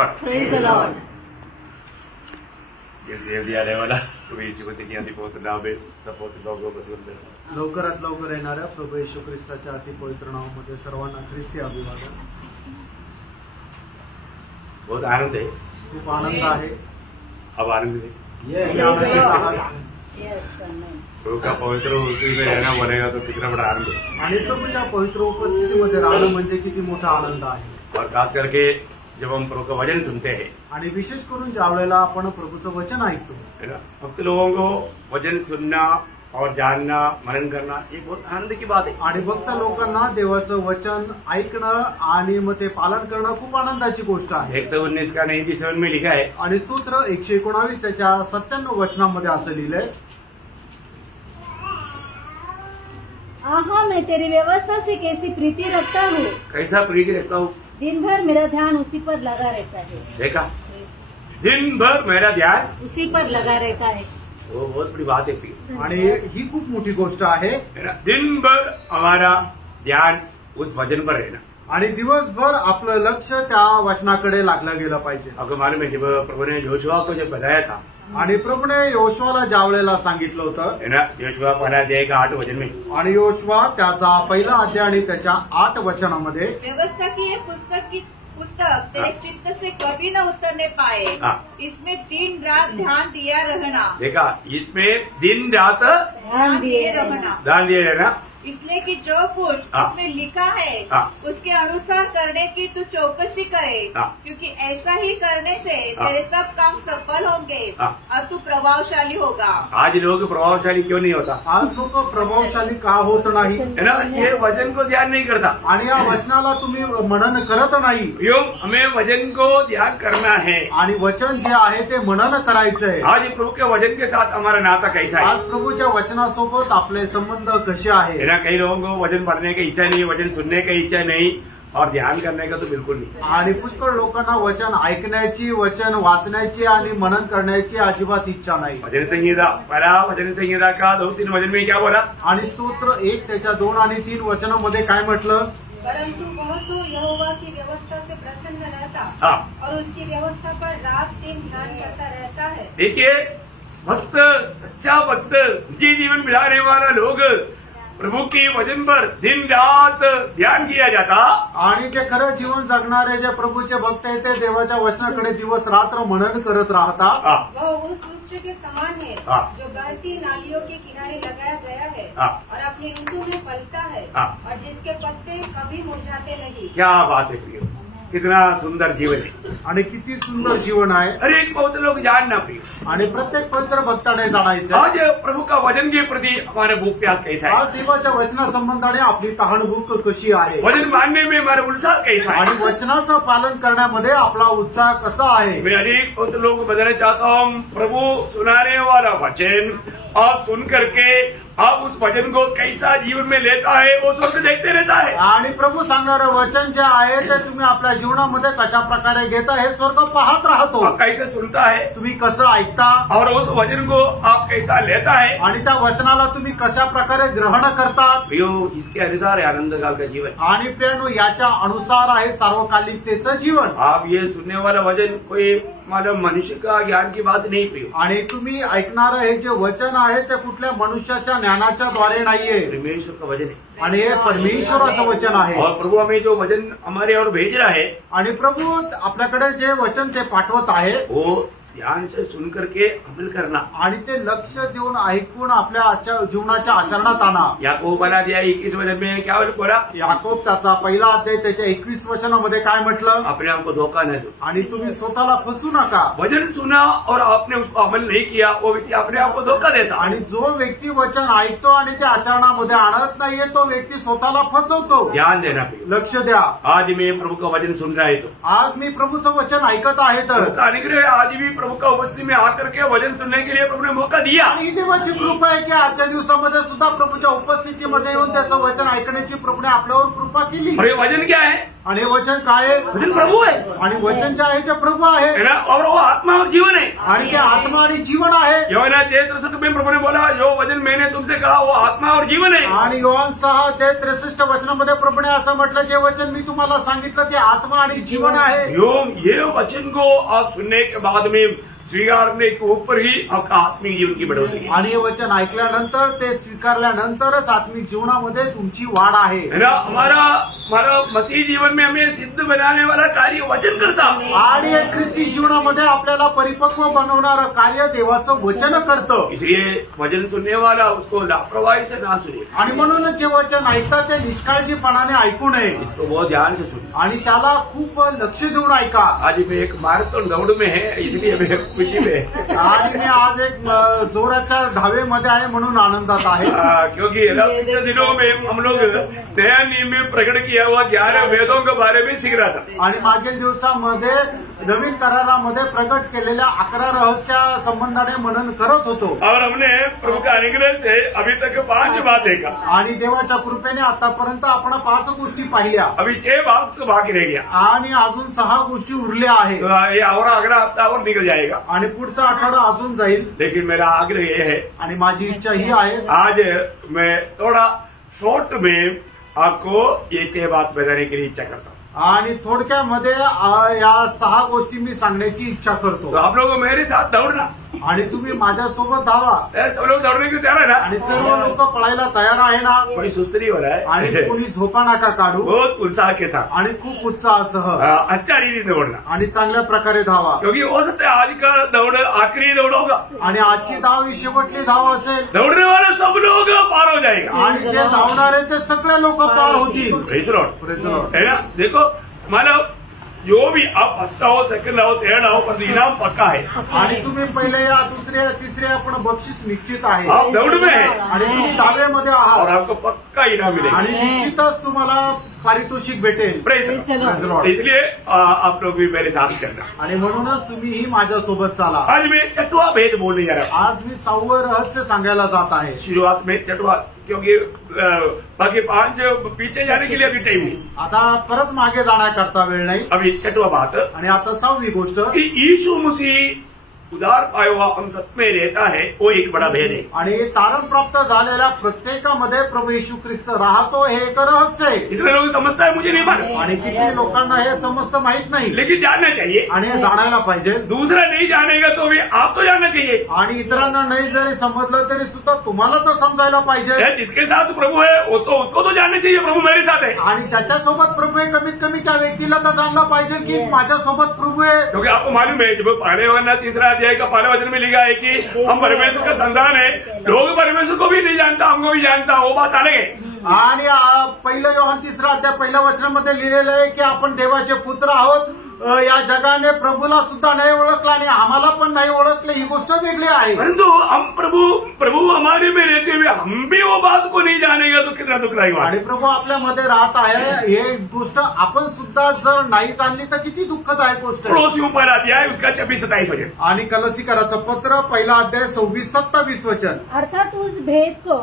Lord. Praise the lord. सेव दिया देवाला तुम्ही यीशुमती की अति पवित्र नाम में सपोर्ट लोगों को सुनते हैं। लवकरात लवकर येणाऱ्या प्रभू येशू ख्रिस्ताच्या अति पवित्र नावामध्ये सर्वांना ख्रिस्ती अभिवादन। बहुत आनंद है, खूप आनंद आहे। अब आनंद है, प्रभु का पवित्र उपस्थिति में रहना बनेगा तो कितना बड़ा आनंद है। आणि प्रभूच्या पवित्र उपस्थितीमध्ये राहणं म्हणजे किती मोठा आनंद आहे। और खास करके जब हम प्रभु का वचन सुनते हैं, आणि विशेष करून ज्या वेळेला आपण प्रभूचं वचन ऐकतो, है ना, भक्त लोगों को वचन सुनना और जानना, मनन करना एक बहुत आनंद की बात है। आणि भक्त लोकांना देवाचं वचन ऐकणं आणि मग ते पालन करणं खूप आनंदाची गोष्ट आहे। 119 का 97 में लिखा है, आणि स्तोत्र 119 त्याच्या 97 वचनामध्ये असं लिहिलंय, आहा मैं तेरी व्यवस्था से कैसी प्रीति रखता हूँ, कैसा प्रीति रखता हूँ, दिन भर मेरा ध्यान उसी पर लगा रहता है। देखा, दिन भर मेरा ध्यान उसी पर लगा रहता है। वो बहुत बड़ी बात है प्रिय। आणि ही खूप मोठी गोष्ट आहे। है ना, दिन भर हमारा ध्यान उस वचन पर रहना। आणि दिवसभर आपलं लक्ष त्या वचनाकडे लागलं गेलं पाहिजे। आपको मालूम है जब प्रभु ने योशुआ को जब बताया था, आणि प्रभूने योशुआला ज्या वेळेला सांगितलं होतं, है ना, योशुआ पहला अध्याय का 8 वचन में, आणि योशुआ त्याचा पहिला अध्याय आणि त्याच्या 8 वचनामध्ये, व्यवस्था की ये पुस्तक तेरे चित्त से कभी न उतरने पाए, इसमें दिन रात ध्यान दिया रहना। देखा, इसमें दिन रात ध्यान दिए रहना, ध्यान दिए रहना, इसलिए कि जो कुछ उसमें लिखा है उसके अनुसार करने की तू चौकसी करे, क्योंकि ऐसा ही करने से तेरे सब काम सफल होंगे और तू प्रभावशाली होगा। आज लोग प्रभावशाली क्यों नहीं होता? आज लोक प्रभावशाली का होत नाही, है ना, ये वचन को ध्यान नहीं करता। आणि या वचनाला तुम्ही मनन करत नाही। हमें वचन को ध्यान करना है, आणि वचन जे आहे ते मनन करायचंय। आज प्रभु के वचन के साथ हमारा नाता कैसा है? आज प्रभूच्या वचनासोबत आपले संबंध कसे आहे? कई लोगों को वचन पढ़ने की इच्छा नहीं, वचन सुनने की इच्छा नहीं, और ध्यान करने का तो बिल्कुल नहीं। आणि पुष्कळ लोकांना वचन ऐकण्याची, वचन वाचण्याची आणि मनन करण्याची अजिबात इच्छा नाही। वचन संहिता, पहला वचन संहिता का 2-3 वचन में क्या बोला? आणि स्तोत्र 1 त्याच्या 2 आणि 3 वचनामध्ये काय म्हटलं? परंतु वह तो यहोवा की व्यवस्था से प्रसन्न रहता और उसकी व्यवस्था पर रात दिन ध्यान करता रहता है। देखिए, भक्त, सच्चा भक्त, जी जीवन बिताने वाला लोग प्रभु के वचन पर दिन रात ध्यान किया जाता, आणि जे खरं जीवन जगणारे जे प्रभूचे भक्त आहेत ते देवाच्या वचनाकडे दिवस रात्र मनन करत राहता। वह उस वृक्ष के समान है जो बहती नालियों के किनारे लगाया गया है और अपनी ऋतु में फलता है और जिसके पत्ते कभी मुरझाते नहीं। क्या बात है प्रिय, कितना सुंदर जीवन है आणि किती सुंदर जीवन आहे। अरे एक पवित्र लोग जानना प्रिय, आणि प्रत्येक पवित्र भक्ताने जाणायचं आज प्रभु का वचन के प्रति हमारा भूख प्यास कैसा है? आज देवाच्या वचनासंबंधाने आपली तहानभूक कशी आहे? वचन मानने में हमारा उत्साह कैसा है? आणि वचनाचं पालन करण्यामध्ये आपला उत्साह कसा आहे? मैं अनेक पवित्र लोगों को बताना चाहता हूँ, प्रभु सुनाने वाला वचन आप सुन करके आप उस वचन को कैसा जीवन में लेता है वो स्वर्ग देखते रहता है। आणि प्रभू सांगणारं वचन जे आहे ते तुम्ही आपल्या जीवनामध्ये कशा प्रकारे घेता हे स्वर्ग पाहत राहतो। आप कैसे सुनता है, तुम्ही कसं ऐकता, और उस वचन को आप कैसा लेता है, आणि त्या वचनाला तुम्ही कशा प्रकारे ग्रहण करतात। प्रियो, इसके अनुसार है आनंद काल का जीवन। आणि प्रियानो, याच्या अनुसार आहे सार्वकालिकतेचं जीवन। आप ये सुनने वाला वचन कोई मतलब मनुष्य का ज्ञान की बात नहीं प्रियो, आणि तुम्ही ऐकणारं हे जे वचन आहे ते कुठल्या मनुष्याच्या ज्ञानाच्या द्वारे नाहीये, परमेश्वर का वचन है। आणि हे परमेश्वराचं वचन आहे। और प्रभु हमें जो वचन हमारे और भेज रहा है, आणि प्रभू आपल्याकडे जे वचन ते पाठवत आहे वो ध्यान से सुन करके अमल करना, आणि ते लक्ष देऊन ऐकून आपल्या जीवनाच्या आचरणात आणा। याकोब पहला अध्याय 21 वचन में क्या बोला? याकोब त्याचा पहिला अध्याय त्याच्या 21 वचनामध्ये काय म्हटलं? अपने आप को धोखा न दो, आणि तुम्ही स्वतःला फसू नका। वचन सुना और आपने उसको अमल नहीं किया, वो व्यक्ति अपने आप को धोखा देता। आणि जो व्यक्ती वचन ऐकतो आणि ते आचरणामध्ये आणत नाहीये तो व्यक्ती स्वतःला फसवतो। ध्यान देना, लक्ष द्या। आज मैं प्रभु का वचन सुन रहा है तो आज मी प्रभूचं वचन ऐकत आहे तर अनुग्रह है, आज भी प्रभु का उपस्थिति में आकर के वचन सुनने के लिए प्रभु ने मौका दिया। आणि देवाची कृपा आहे की आजच्या दिवसामध्ये सुद्धा प्रभूच्या उपस्थितीमध्ये येऊन त्याचं वचन ऐकण्याची प्रभूने आपल्यावर कृपा केली। और ये वचन क्या है? आणि हे वचन काय आहे? वचन प्रभु है आणि वचन जे आहे ते प्रभू आहे है ना, और वो आत्मा और जीवन है। आणि ते आत्मा आणि जीवन आहे। यूहन्ना 6:63 में प्रभु ने बोला, जो वचन मैंने तुमसे कहा वो आत्मा और जीवन है। आणि योहान 6:63 वचनामध्ये प्रभूने असं म्हटलं, जे वचन मी तुम्हाला सांगितलं ते आत्मा आणि जीवन आहे। ये वचन को आप सुनने के बाद में स्वीकारने के ऊपर ही आपका आत्मिक जीवन की बढ़ोतरी है। आणि हे वचन ऐकल्यानंतर ते स्वीकारल्यानंतरच आत्मिक जीवनामध्ये तुमची वाढ आहे। है ना, हमारा मसीह जीवन में हमें सिद्ध बनाने वाला कार्य वचन करता। आणि हे ख्रिस्ती जीवनामध्ये आपल्याला परिपक्व बनवणारं कार्य देवाचं वचन करतं। इसलिए वचन सुनने वाला उसको लापरवाही से ना सुने, आणि म्हणूनच जे वचन ऐकतात ते निष्काळजीपणाने ऐकू नये, इसको बहुत ध्यान से सुने आणि त्याला खूप लक्ष देऊन ऐका। आज मैं एक मैराथन दौड़ में है, इसलिए मैं खुशी में। आणि मी आज एक जोराच्या धावेमध्ये आहे म्हणून आनंदात आहे। क्योंकि पिछले दिनों में हम लोग नया नियम में प्रकट किया हुआ 11 वेदों के बारे में सीख रहा था। आणि मागील दिवसामध्ये नवीन करारामध्ये प्रकट केलेल्या 11 रहस्या संबंधाने मनन करत होतो। और हमने प्रभु के अनुग्रह से अभी तक 5 बात देखा। आणि देवाच्या कृपेने आतापर्यंत आपण 5 गोष्टी पाहिल्या। अभी 6 बात बाकी रह गया आणि अजून 6 गोष्टी उरल्या आहेत। ये और अगला हफ्ता और निकल जाएगा आणि पुढचा आठवडा अजून जाईल। लेकिन मेरा आग्रह ये है, आणि माझी इच्छा ही आहे, आज मैं थोड़ा शॉर्ट में आपको ये 6 बात बताने के लिए इच्छा करता हूँ। आणि थोडक्यामध्ये या 6 गोष्टी मी सांगण्याची इच्छा करतो। तो आप लोग मेरे साथ दौड़ना, आणि तुम्ही माझ्यासोबत धावा। सब लोग दौड़ने को तैयार है ना? आणि सर्व लोक पळायला तयार आहे ना? कोई सुस्त नहीं हो रहा है आणि कोणी झोपा नका काढू, बहुत उत्साह के साथ आणि खूप उत्साहासह अच्छा रीति दौड़ना, आणि चांगल्या प्रकारे धावा। क्योंकि हो सकता है आज का दौड़ आखिरी दौड़ होगा, आणि आजची धाव ही शेवटली धाव असेल। दौड़ने वाले सब लोग पार हो जाएगा, आणि जे धावणारे ते सगळे लोक पार होतील। Praise the Lord. है ना, देखो मतलब जो भी आप फर्स्ट आओ, सेकंड आओ, थर्ड आओ, पर इनाम पक्का है। आणि तुम्ही पहिले या, दुसरे या, तिसरे या, पण बक्षीस निश्चित आहे। आप दौड़ में है आणि तुम्ही धावेमध्ये और आहात, आपको पक्का इनाम मिलेगा, आणि निश्चितच तुम्हाला पारितोषिक भेटेल। Praise the Lord. इसलिए आप लोग भी मेरे साथ करना। आणि म्हणूनच तुम्हीही माझ्यासोबत चाला। आज मैं 6वां भेद बोलने जा रहा हूँ। आज मी 6वं रहस्य सांगायला जात आहे। शुरुआत में 6वां, क्योंकि बाकी 5 पीछे जाने के लिए अभी टाइम नहीं। आता परत मागे जाण्याकरता वेळ नाही। अभी 6वां बात, आणि आता 6वी गोष्ट कि यीशु मसीह उदार पाया हुआ हम सब में रहता है, वो एक बड़ा भेद है। आणि तारण प्राप्त झालेल्या प्रत्येकामध्ये प्रभू येशू ख्रिस्त राहतो, हे एक रहस्य आहे। इतने लोग समझता है, मुझे नहीं मालूम, आणि किती लोकांना हे समजतं माहित नाही, लेकिन जानना चाहिए। आणि हे जाणायला पाहिजे। दूसरा नहीं जानेगा तो भी आप तो जानना चाहिए। आणि इतरांना नाही जरी समजलं तरी सुद्धा तुम्हाला तर समजायला पाहिजे। जिसके साथ प्रभु है वो तो उसको तो जानना चाहिए, प्रभु मेरे साथ है। आणि ज्याच्यासोबत प्रभू आहे कमीत कमी त्या व्यक्तीला तर जानलं पाहिजे की माझ्यासोबत प्रभू आहे। क्योंकि आपको मालूम है, जब पहले वरना 3 अध्याय का पहले वचन में लिखा है कि हम परमेश्वर का संतान है, लोग परमेश्वर को भी नहीं जानता, हमको भी जानता, वो बात अलग है। आणि पहिलं योहान 3 अध्याय पहिल्या वचनामध्ये लिहिलेलं आहे की आपण देवाचे पुत्र आहोत। या जगाने प्रभूला सुद्धा नाही ओळखलं आणि आम्हाला पण नाही ओळखलं, ही गोष्ट वेगळी आहे। परंतु हम प्रभु हमारे में रहते हुए हम भी वो बात को नहीं जानेगा तो कितना दुखदायी बात। आणि प्रभू आपल्यामध्ये राहत आहे, हे गोष्ट आपण सुद्धा जर नाही जाणली तर किती दुःखदायक गोष्ट आहे। पड़ोसियों पर अध्याय उसका 26-27 वचन। आणि कलसीकराचं पत्र पहिला अध्याय 26-27 वचन। अर्थात उस भेद को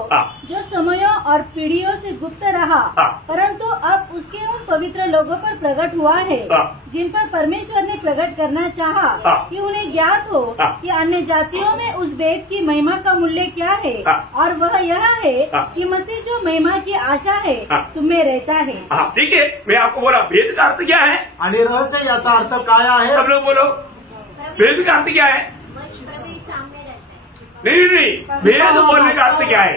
जो समयों और पीढ़ियों से गुप्त रहा, परंतु अब उसके उन पवित्र लोगों पर प्रकट हुआ है, जिन पर परमेश्वर ने प्रकट करना चाहा कि उन्हें ज्ञात हो कि अन्य जातियों में उस भेद की महिमा का मूल्य क्या है, और वह यह है कि मसीह जो महिमा की आशा है तुम्हें रहता है। ठीक है, मैं आपको बोला भेद का अर्थ क्या है। आणि रहस्य याचा अर्थ काय आहे? सब लोग बोलो, भेद का अर्थ क्या है? नहीं, भेद बोलने का अर्थ क्या है?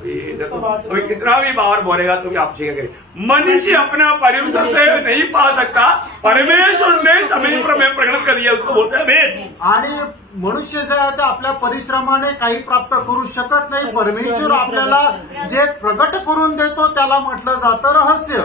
कोई कितना भी बार बोलेगा तो आपसे क्या करें। मनुष्य अपना परमेश्वर से नहीं पा सकता, परमेश्वर ने समय में प्रकट कर दिया, उसको बोलते हैं भेद। आणि मनुष्य जे आहे ते आपल्या परिश्रमाने काही प्राप्त करू शकत नाही, परमेश्वर आपल्याला जे प्रगट करून देतो त्याला म्हटलं जातं रहस्य।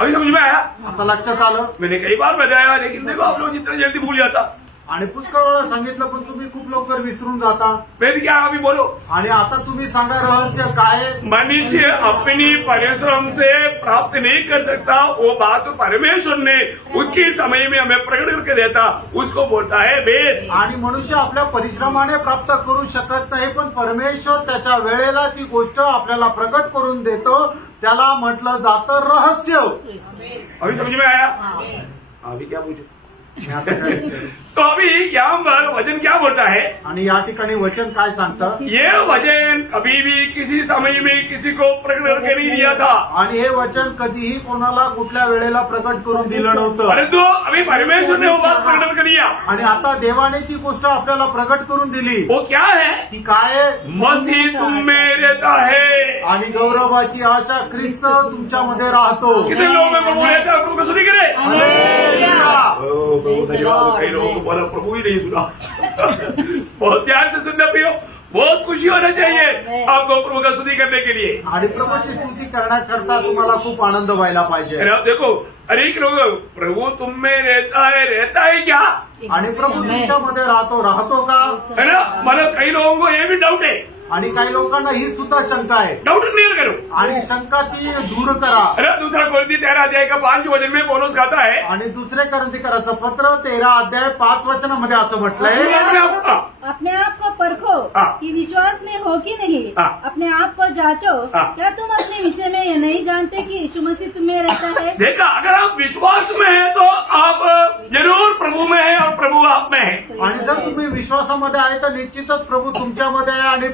अभी समझ में आया? आता लक्षात आलं? मैंने कई बार बताया, लेकिन देखो आप लोग जितना जल्दी भूल जाता। आणि पुष्कळ वेळा सांगितलं पण तुम्ही खूप लवकर विसरून जाता। फिर क्या अभी बोलो। आणि आता तुम्ही सांगा रहस्य काय है। मनुष्य अपनी परिश्रम से प्राप्त नहीं कर सकता, वो बात परमेश्वर ने उसके समय में हमें प्रकट करके देता, उसको बोलता है वेद। आणि मनुष्य आपल्या परिश्रमाने प्राप्त करू शकत नाही, पण परमेश्वर त्याच्या वेळेला ती गोष्ट आपल्याला प्रकट करून देतो, त्याला म्हटलं जातं रहस्य। अभी समझ में आया? अभी क्या पूछो? तो अभी यहाँ पर वचन क्या बोलता है? आणि या ठिकाणी वचन काय सांगतं? ये वचन कभी भी किसी समय में किसी को प्रकट करके नहीं दिया था, आणि हे वचन कधीही कोणाला कुठल्या वेळेला प्रकट करून दिलं नव्हतं, परंतु अभी परमेश्वर ने वो बात प्रकट करके दिया। आणि आता देवाने ती गोष्ट आपल्याला प्रकट करून दिली। वो क्या है? ती काय आहे? मसीह तुम में रहता है। आणि गौरवाची आशा ख्रिस्त तुमच्यामध्ये राहतो। कितने लोग में प्रभु रहता है? प्रभु को सुनी करे। हालेलुया। कई लोगों को बोला प्रभु ही नहीं सुना। बहुत ध्यान से सुनना पियो, बहुत खुशी होना चाहिए आपको प्रभु का स्तुति करने के लिए। आणि प्रभूची स्तुती करण्याकरता तुम्हाला खूप आनंद व्हायला पाहिजे। देखो अनेक लोग प्रभु तुम में रहता है क्या? आणि प्रभू तुमच्यामध्ये राहतो का? है ना? मतलब कई लोगों को ये भी डाउट है, आणि काही लोकांना ही सुद्धा शंका आहे। डाउट क्लियर करो आणि शंका ती दूर करा। अरे दूसरा कोरिन्थी 13 अध्याय का 5 वचन में पौलुस कहता है, आणि दुसरे कोरिन्थीकराचं पत्र 13 अध्याय 5 वचनामध्ये असं म्हटलंय, अपने आप को परखो कि विश्वास में हो कि नहीं, अपने आप को जांचो, क्या तुम अपने विषय में ये नहीं जानते कि यीशु मसीह तुम में रहता है? देखा, अगर आप विश्वास में है तो आप जरूर प्रभु में है और प्रभु आप में है। आणि जर तुम्ही विश्वासामध्ये आहे तर निश्चितच प्रभू तुमच्यामध्ये आहे आणि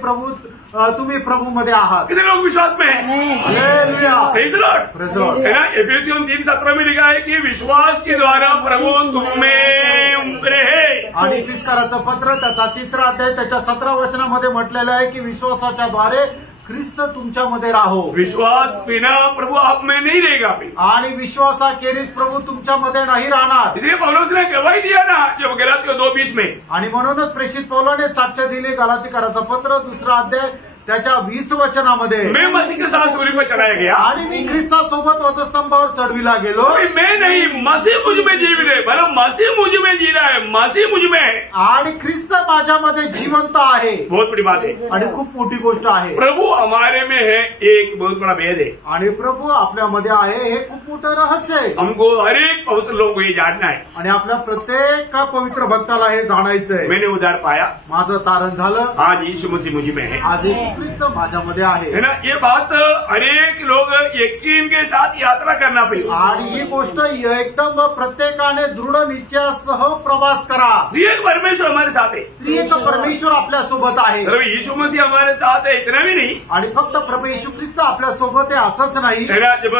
तुम्ही प्रभु मध्ये आहात। कितने लोग विश्वास में हैं? Hallelujah. Praise the Lord. Praise the Lord. है ना? एफेसियों 3:17 में लिखा है कि विश्वास के द्वारा प्रभु तुम में रहे। आणि इफिसकाराचं पत्र त्याचा 3रा अध्याय त्याच्या 17 वचनामध्ये म्हटलेलं आहे की विश्वासाच्या द्वारे ख्रिस्त तुमच्यामध्ये राहो। विश्वास बिना प्रभु आप में नहीं रहेगा। आणि विश्वासाखेरीज प्रभु तुमच्यामध्ये नाही राहणार। इसलिए पौलुस ने गवाही दिया ना, जब गलातियों 2:20 में, आणि म्हणूनच प्रेषित पौलाने साक्ष दिली गलातीकराचं पत्र 2रा अध्याय त्याच्या 20 वचनामध्ये, मैं मसीह के साथ सूली पर चढ़ाया गया आणि मी ख्रिस्तासोबत वधस्तंभावर चढविला गेलो। मैं नहीं, मसीह मुझ में जीवित है। भला मसीह मुझ में जी रहा है, मसीह मुझ में है, आणि ख्रिस्त माझ्यामध्ये जिवंत आहे। बहुत बड़ी बात है आणि खूप मोठी गोष्ट आहे। प्रभु हमारे में है, एक बहुत बड़ा भेद है। आणि प्रभू आपल्यामध्ये आहे, हे खूप मोठं रहस्य आहे। हमको हर एक पवित्र लोगों को ये जानना है। आणि आपल्या प्रत्येक पवित्र भक्ताला हे जाणायचंय। मैंने उद्धार पाया, माझं तारण झालं, आज यीशु मसीह मुझ में है, आज येशू ख्रिस्त माझ्यामध्ये आहे। है ना? ये बात अनेक लोग यकीन के साथ यात्रा करना पड़ेगी। आणि ही गोष्ट एकदम प्रत्येकाने दृढ निश्चयासह प्रवास करा। एक परमेश्वर हमारे साथ है, एक परमेश्वर आपल्या सोबत आहे। सिर्फ यीशु मसीह हमारे साथ है इतना भी नहीं, आणि फक्त प्रभू येशू ख्रिस्त आपल्या सोबत आहे असंच नाही। है ना? जब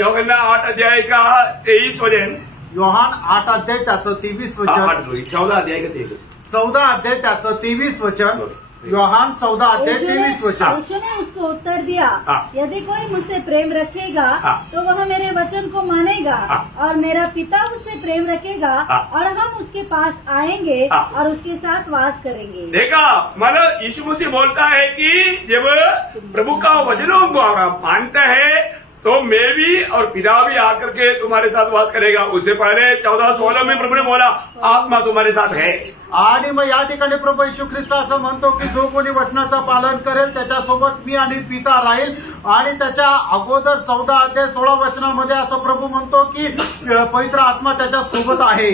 यूहन्ना 8 अध्याय का 23 वचन, योहान 8 अध्याय त्याचं 23 वचन, 14 अध्याय का 23, 14 अध्याय त्याचं 23 वचन, योहान 14 अध्याय 23 वचन। यीशु ने उसको उत्तर दिया, यदि कोई मुझसे प्रेम रखेगा तो वह मेरे वचन को मानेगा, और मेरा पिता उससे प्रेम रखेगा, और हम उसके पास आएंगे और उसके साथ वास करेंगे। देखा, मतलब यीशु मसीह बोलता है कि जब प्रभु का वचनों को आप मानते हैं तो मैं भी और पिता भी आकर के तुम्हारे साथ वास करेगा। उससे पहले 14:16 में प्रभु ने बोला आत्मा तुम्हारे साथ है। आणि मग या ठिकाणी प्रभू येशू ख्रिस्त असं म्हणतो की जो कोणी वचनाचं पालन करेल त्याच्यासोबत मी आणि पिता राहील। आणि त्याच्या अगोदर 14 अध्याय 16 वचनामध्ये असं प्रभू म्हणतो की पवित्र आत्मा त्याच्या सोबत आहे।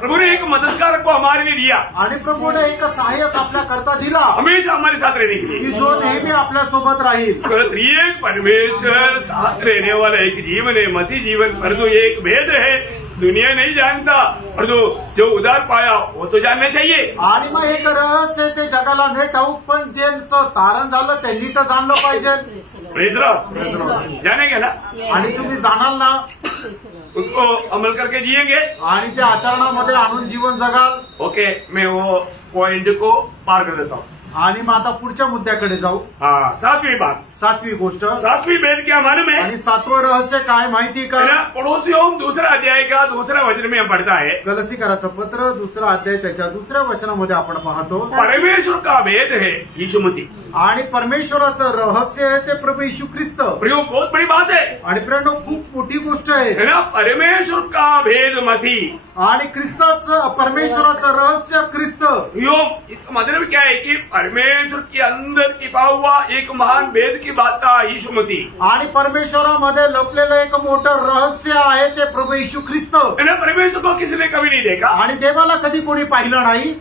प्रभु ने एक मददगार को हमारे लिए दिया, आणि प्रभूने एक सहाय्यक आपल्या करता दिला, हमेशा हमारे साथ रहने के लिए, जो नेहमी आपल्या सोबत राहील। एक परमेश्वर साथ रहने वाला एक जीवन है, मसीह जीवन। परंतु एक भेद है, दुनिया नहीं जानता, और जो उधार पाया वो तो जानना चाहिए। आणि मग एक रहस्य ते जगाला नाही ठाऊक, पण ज्यांचं तारण झालं त्यांनी तर जाणलं पाहिजे। Praise the Lord. जानेंगे ना? आणि तुम्ही जाणाल ना, उसको अमल करके जिएंगे आणि ते आचरणामध्ये आणून जीवन जगाल। ओके, मैं वो पॉइंट को पार कर देता हूँ। आणि मग आता पुढच्या मुद्द्याकडे जाऊ। हाँ, 7वीं बात, 7वी गोष्ट, 7वीं भेद क्या मालूम है? आणि 7वं रहस्य काय माहिती का? पड़ोसियों 2 अध्याय का 2 वचन में हम पढ़ता है, गलसीकराचं पत्र 2 अध्याय त्याच्या 2 वचनामध्ये आपण पाहतो, परमेश्वर का भेद है यीशु मसीह। आणि परमेश्वराचं रहस्य आहे ते प्रभू येशू ख्रिस्त। प्रियो, बहुत बड़ी बात है। आणि प्रेरणो खूप मोठी गोष्ट आहे। परमेश्वर का भेद मसीह, आणि ख्रिस्ताचं परमेश्वराचं रहस्य ख्रिस्त। इसका मतलब क्या है कि परमेश्वर के अंदर छिपा हुआ एक महान भेद की बात था यीशु मसीह। आणि परमेश्वरामध्ये लपलेलं एक मोठं रहस्य आहे ते प्रभू येशू ख्रिस्त। परमेश्वर को किसी ने कभी नहीं देखा आणि देवाला कधी कोणी पाहिलं नाही।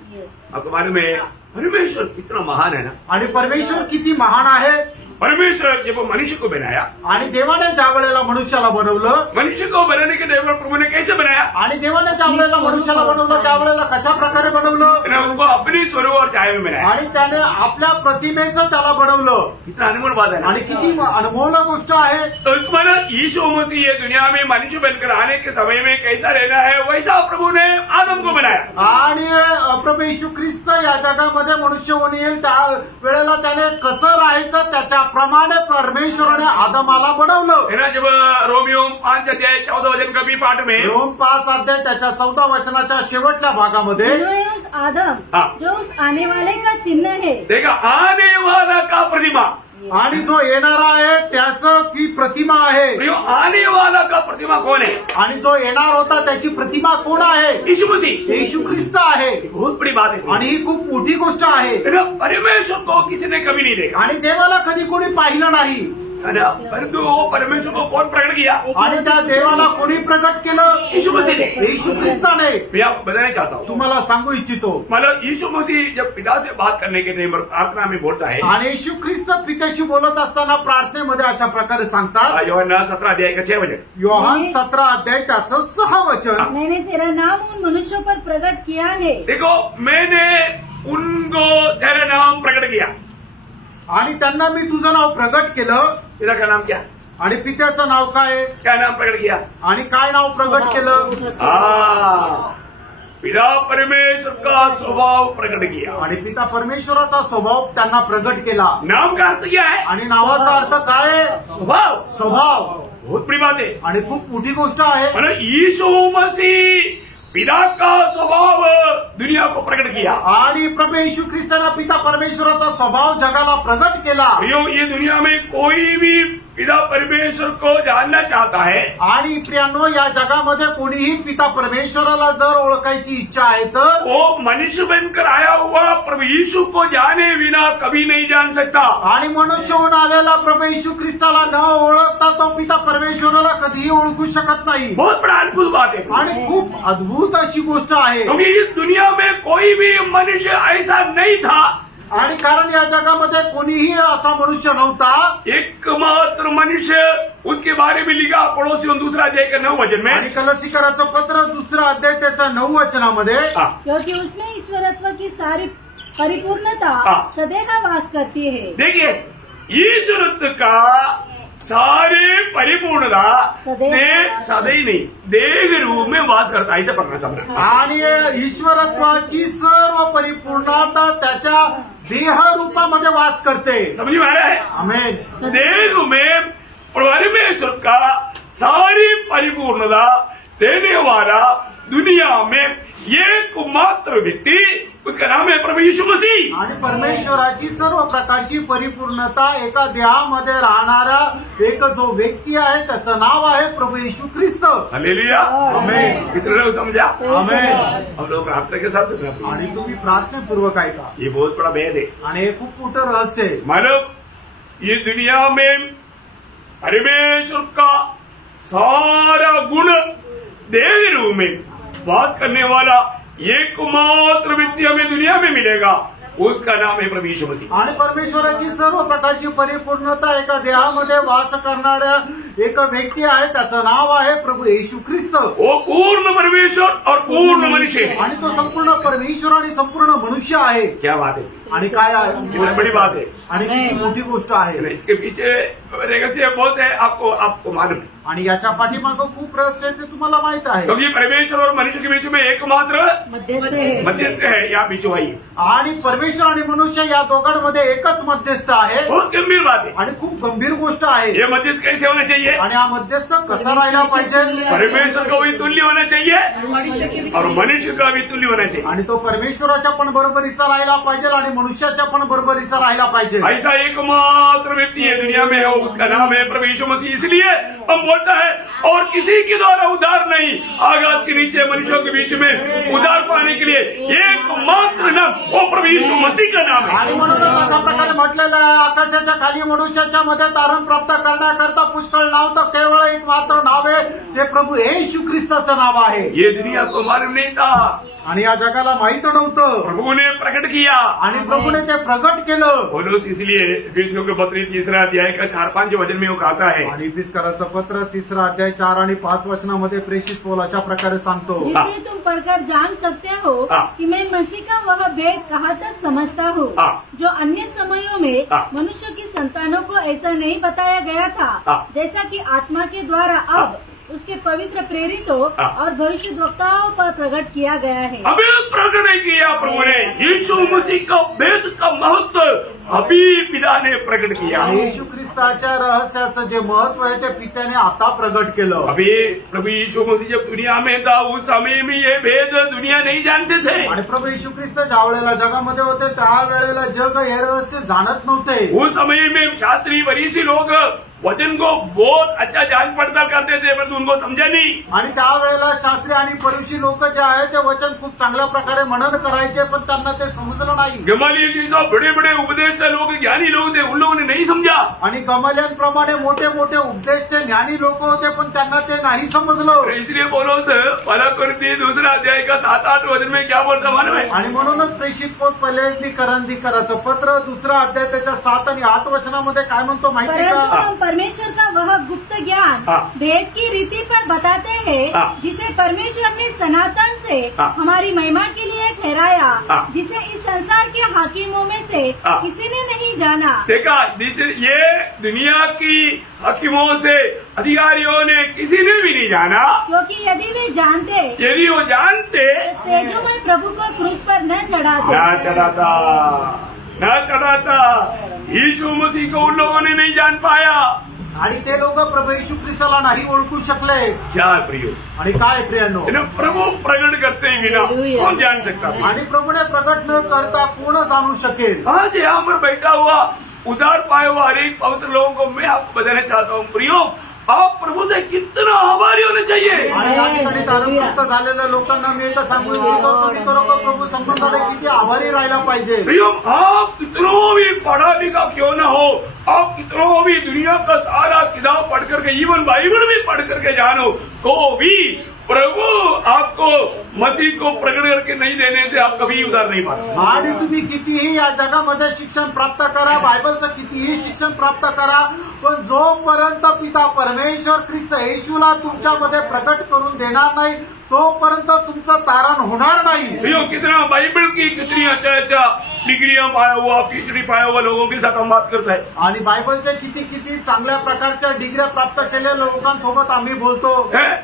आपको मालूम है परमेश्वर कितना महान है ना। आणि परमेश्वर किती महान आहे। परमेश्वर जब वो मनुष्य को बनाया आणि देवाने ज्या वेळेला मनुष्याला बनवलं, मनुष्य को बनाने के देव प्रभु ने कैसे बनाया? आणि देवाने ज्या वेळेला मनुष्याला बनवलं त्यावेळेला कशा प्रकारे बनवलं? उनको अपनी स्वरूप और छाया में बनाया आणि त्याने आपल्या प्रतिमेचं त्याला बनवलं। कितना अनमोल बात है आणि किती अनमोल गोष्ट आहे। तो इसमें यीशु मसीह ये दुनिया में मनुष्य बनकर आने के समय में कैसा रहना है वैसा प्रभु ने आदम को बनाया। आणि प्रभू येशू ख्रिस्त या जगामध्ये मनुष्य होऊन येईल त्या वेळेला त्याने कसं राहायचं त्याच्याप्रमाणे परमेश्वराने आदमाला बनवलं। जब रोमियो 5 अध्याय 14 वचन का बी पाठ में रोम 5 अध्याय त्याच्या 14 वचनाच्या शेवटल्या भागामध्ये उस आदम जो उस आने वाले का चिन्ह है, देखा आने वाला का प्रतिमा, आणि जो येणारा आहे त्याचं की प्रतिमा आहे। आने वाला का प्रतिमा कौन है? आणि जो येणार होता त्याची प्रतिमा कोण आहे? यीशु मसीह, येशू ख्रिस्त आहे। बहुत बड़ी बात है आणि ही खूप मोठी गोष्ट आहे। परमेश्वर को किसी ने कभी नहीं देखा आणि देवाला कधी कोणी पाहिलं नाही। परंतु वो परमेश्वर को कौन प्रकट किया? आणि त्या देवाला कोणी प्रकट केलं? यीशु मसीह ने, येशू ख्रिस्ताने। मैं आपको बताना चाहता हूँ, तुम्हाला सांगू इच्छितो, मतलब यीशु मसीह जब पिता से बात करने के टाइम प्रार्थना में बोलता है, आणि येशू ख्रिस्त पित्याशी बोलत असताना प्रार्थनेमध्ये अशा प्रकारे सांगतात। यूहन्ना 17 अध्याय का 6 वचन, योहान 17 अध्याय त्याचं 6 वचन, मैंने तेरा नाम उन मनुष्यों पर प्रकट किया है। देखो मैंने उनको तेरा नाम प्रकट किया, आणि त्यांना मी तुझं नाव प्रकट केलं। पिता का नाम क्या? आणि पित्याचं नाव काय? क्या नाम प्रकट किया? आणि काय नाव प्रकट केलं? पिता परमेश्वर का स्वभाव प्रकट किया। आणि पिता परमेश्वराचा स्वभाव त्यांना प्रकट केला। नाम का अर्थ क्या है? आणि नावाचा अर्थ काय आहे? स्वभाव। स्वभाव बहुत बड़ी बात है आणि खूप मोठी गोष्ट आहे। मतलब यीशु मसीह पिता का स्वभाव दुनिया को प्रकट किया। आणि प्रभू येशू ख्रिस्ताने पिता परमेश्वराचा स्वभाव जगाला प्रकट केला। ये दुनिया में कोई भी पिता परमेश्वर को जानना चाहता है, आणि प्रियांनो या जगामध्ये कोणीही पिता परमेश्वराला जर ओळखायची इच्छा आहे तर वो मनुष्य बनकर आया हुआ प्रभु यीशु को जाने बिना कभी नहीं जान सकता। आणि मनुष्य होऊन आलेला प्रभू येशू ख्रिस्ताला न ओळखता तो पिता परमेश्वराला कधीही ओळखू शकत नाही। बहुत बड़ा अद्भुत बात है आणि खूप अद्भुत अशी गोष्ट आहे। क्योंकि इस दुनिया में कोई भी मनुष्य ऐसा नहीं था, आणि कारण या जगामध्ये कोणीही असा मनुष्य नव्हता। एकमात्र मनुष्य उसके बारे में लिखा पड़ोसियों 2 अध्याय के 9 वचन में। आणि कलसीकराचं पत्र 2 अध्याय त्याच्या 9 वचनामध्ये, क्योंकि उसमें ईश्वरत्व की सारी परिपूर्णता सदैव वास करती है। देखिए ईश्वरत्व का सारे परिपूर्णता सदैव नहीं देह रूप में वास करता, ऐसे पढ़ना समझना। आणि ईश्वरत्वाची सर्व परिपूर्णता त्याच्या देह रूपामध्ये वास करते। समझ में आ रहा है? आमेन। देह में परमेश्वर का सारी परिपूर्णता देने वाला दुनिया में एकमात्र व्यक्ति, उसका नाम है प्रभु यीशु मसीह। आणि परमेश्वराची सर्व प्रकारची परिपूर्णता एका देहामध्ये राहणारा एक जो व्यक्ती आहे त्याचं नाव आहे प्रभू येशू ख्रिस्त। हालेलुया, आमेन। कितने लोग समझा? आमेन। हम लोग प्रार्थना के साथ सुना, आणि तुम्ही प्रार्थनापूर्वक ऐका। ये बहुत बड़ा भेद है आणि हे खूप मोठं रहस्य आहे। मानव ये दुनिया में परमेश्वर का सारा गुण देह रूप में वास करने वाला एकमात्र व्यक्ति हमें दुनिया में मिलेगा, उसका नाम है प्रभु यीशु मसीह। आणि परमेश्वराची सर्व प्रकारची परिपूर्णता एका देहामध्ये वास करणाऱ्या एक व्यक्ती आहे त्याचं नाव आहे प्रभू येशू ख्रिस्त। वो पूर्ण परमेश्वर और पूर्ण मनुष्य है। आणि तो संपूर्ण परमेश्वर आणि संपूर्ण मनुष्य आहे। क्या बात है? आणि काय आहे? कितनी बड़ी बात है आणि किती मोठी गोष्ट आहे। इसके पीछे रहस्य बहुत है, आपको मालूम है। आणि याच्या पाठीमागं खूप रहस्य आहे ते तुम्हाला माहित आहे। क्योंकि परमेश्वर और मनुष्य के बीच में एकमात्र मध्यस्थ है, या बीच वही। आणि परमेश्वर आणि मनुष्य या दोघांमध्ये एकच मध्यस्थ आहे। बहुत गंभीर बात है आणि खूप गंभीर गोष्ट आहे। ये मध्यस्थ कैसे होना चाहिए? आणि हा मध्यस्थ कसा राहिला पाहिजे? परमेश्वर का भी तुल्य होना चाहिए और मनुष्य का भी तुल्य होना चाहिए। आणि तो परमेश्वराच्या पण बरोबरीचा राहिला पाहिजे आणि मनुष्याच्या पण बरोबरीचा राहिला पाहिजे। ऐसा एकमात्र व्यक्ति है दुनिया में हो, उसका नाम है प्रभु यीशु मसीह। इसलिए हम बोलता है और किसी के द्वारा उद्धार नहीं, आगाज के नीचे मनुष्यों के बीच में उद्धार पाने के लिए एकमात्र नाम वो प्रभु यीशु मसीह का नाम है। आणि म्हणूनच अशा प्रकारे म्हटलेलं आहे, आकाशाच्या खाली मनुष्याच्या मध्ये तारण प्राप्त करण्याकरता पुष्कळ नाव तर केवळ एक मात्र नाव आहे, ते प्रभु येशू ख्रिस्ताचं नाव आहे। ये दुनिया को मालूम नहीं था आणि या जगाला माहित नव्हतं, प्रभु ने प्रकट किया आणि प्रभूने ते प्रकट केलं। पौलुस इसलिए इफिसियों के पत्र 3 अध्याय का 4-5 वचन में वो कहता है, आणि इफिसकराचं पत्र 3 अध्याय 4 आणि 5 वचनामध्ये प्रेषित पौल अशा प्रकारे सांगतो, जिससे तुम पढ़कर जान सकते हो कि मैं मसीह का वह भेद कहाँ तक समझता हूँ जो अन्य समयों में मनुष्य की संतानों को ऐसा नहीं बताया गया था, जैसा कि आत्मा के द्वारा अब उसके पवित्र प्रेरितों और भविष्यद्वक्ताओं पर प्रकट किया गया है। अभी प्रकट नहीं किया प्रभु ने, यीशु मसीह का भेद का महत्व अभी पिता ने प्रकट किया। येशू ख्रिस्ताच्या रहस्याचं जे महत्व आहे ते पित्याने आता प्रकट केलं। अभी प्रभु यीशु मसीह जब दुनिया में था उस समय में ये भेद दुनिया नहीं जानते थे। आणि प्रभू येशू ख्रिस्त ज्या वेळेला जगामध्ये होते त्या वेळेला जग हे रहस्य जाणत नव्हते। उस समय में शास्त्री फरीसी लोग वचन को बहुत अच्छा जांच पड़ताल करते थे, परंतु उनको समझा नहीं। आणि त्यावेळेला शास्त्री आणि फरीसी लोक जे आहे ते वचन खूप चांगल्या प्रकारे मनन करायचे, पण त्यांना ते समजलं नाही। गमालियल जैसे बड़े बड़े उपदेश लोग, ज्ञानी लोग थे, उन लोगों ने नहीं समझा। आणि गमालियलप्रमाणे मोठे मोठे उपदेश ज्ञानी लोक होते, पण त्यांना ते नाही समजलं। इसलिए पौलुस पहला कोरिन्थी 2 अध्याय का 7-8 वचन में क्या बोलता मालूम है? आणि म्हणूनच प्रेषित पौल पहिल्यांदी करंथीकराचं पत्र 2 अध्याय त्याच्या 7 आणि 8 वचनामध्ये काय म्हणतो माहिती परंतु का? हम परमेश्वर का वह गुप्त ज्ञान भेद की रीति पर बताते हैं, जिसे परमेश्वर ने सनातन से हमारी महिमा के लिए ठहराया, जिसे इस संसार के हाकिमों में से किसी ने नहीं जाना। देखा, ये दुनिया की हाकिमों से अधिकारियों ने किसी ने भी नहीं जाना, क्योंकि यदि वो जानते तेजोमय प्रभु को क्रूस पर न चढ़ाता यीशु मसीह को उन लोगों ने नहीं जान पाया। आणि ते लोक प्रभू येशू ख्रिस्ताला नाही ओळखू शकले। क्या प्रियो आणि काय प्रियांनो, प्रभु प्रकट करते ही बिना कौन जान सकता? आणि प्रभूने प्रकट न करता कोण जाणू शकेल? आज यहाँ पर बैठा हुआ उधार पाए हुआ हर एक पवित्र लोगों को मैं आपको बताना चाहता हूँ, प्रियो आप प्रभु से कितना आभारी होने चाहिए। आणि या ठिकाणी तारणप्राप्त झालेल्या लोकांना मी एकच सांगू इच्छितो, तुम्ही खरोखर प्रभू संबंधाला किती आभारी राहायला पाहिजे। प्रियो, आप कितना भी पढ़ा लिखा क्यों न हो, आप कितना भी दुनिया का सारा किताब पढ़ करके, इवन बाइबल भी पढ़ करके जानो, तो भी प्रभु आपको मसीह को प्रकट करके नहीं देने से आप कभी उधार नहीं पाते। आणि तुम्ही कितीही या जगामध्ये शिक्षण प्राप्त करा, बायबलचं कितीही शिक्षण प्राप्त करा, पण जोपर्यंत पिता परमेश्वर ख्रिस्त येशूला तुमच्यामध्ये प्रकट करून देणार नाही तोपर्यंत तुमचं तारण होणार नाही। भैया, कितना बाइबल की कितनी अच्छा डिग्रियां पाया हुआ, PhD पाया हुआ लोगों के साथ हम बात करता है। आणि बायबलच्या किती किती चांगल्या प्रकारच्या डिग्र्या प्राप्त केलेल्या लोकांसोबत आम्ही बोलतो।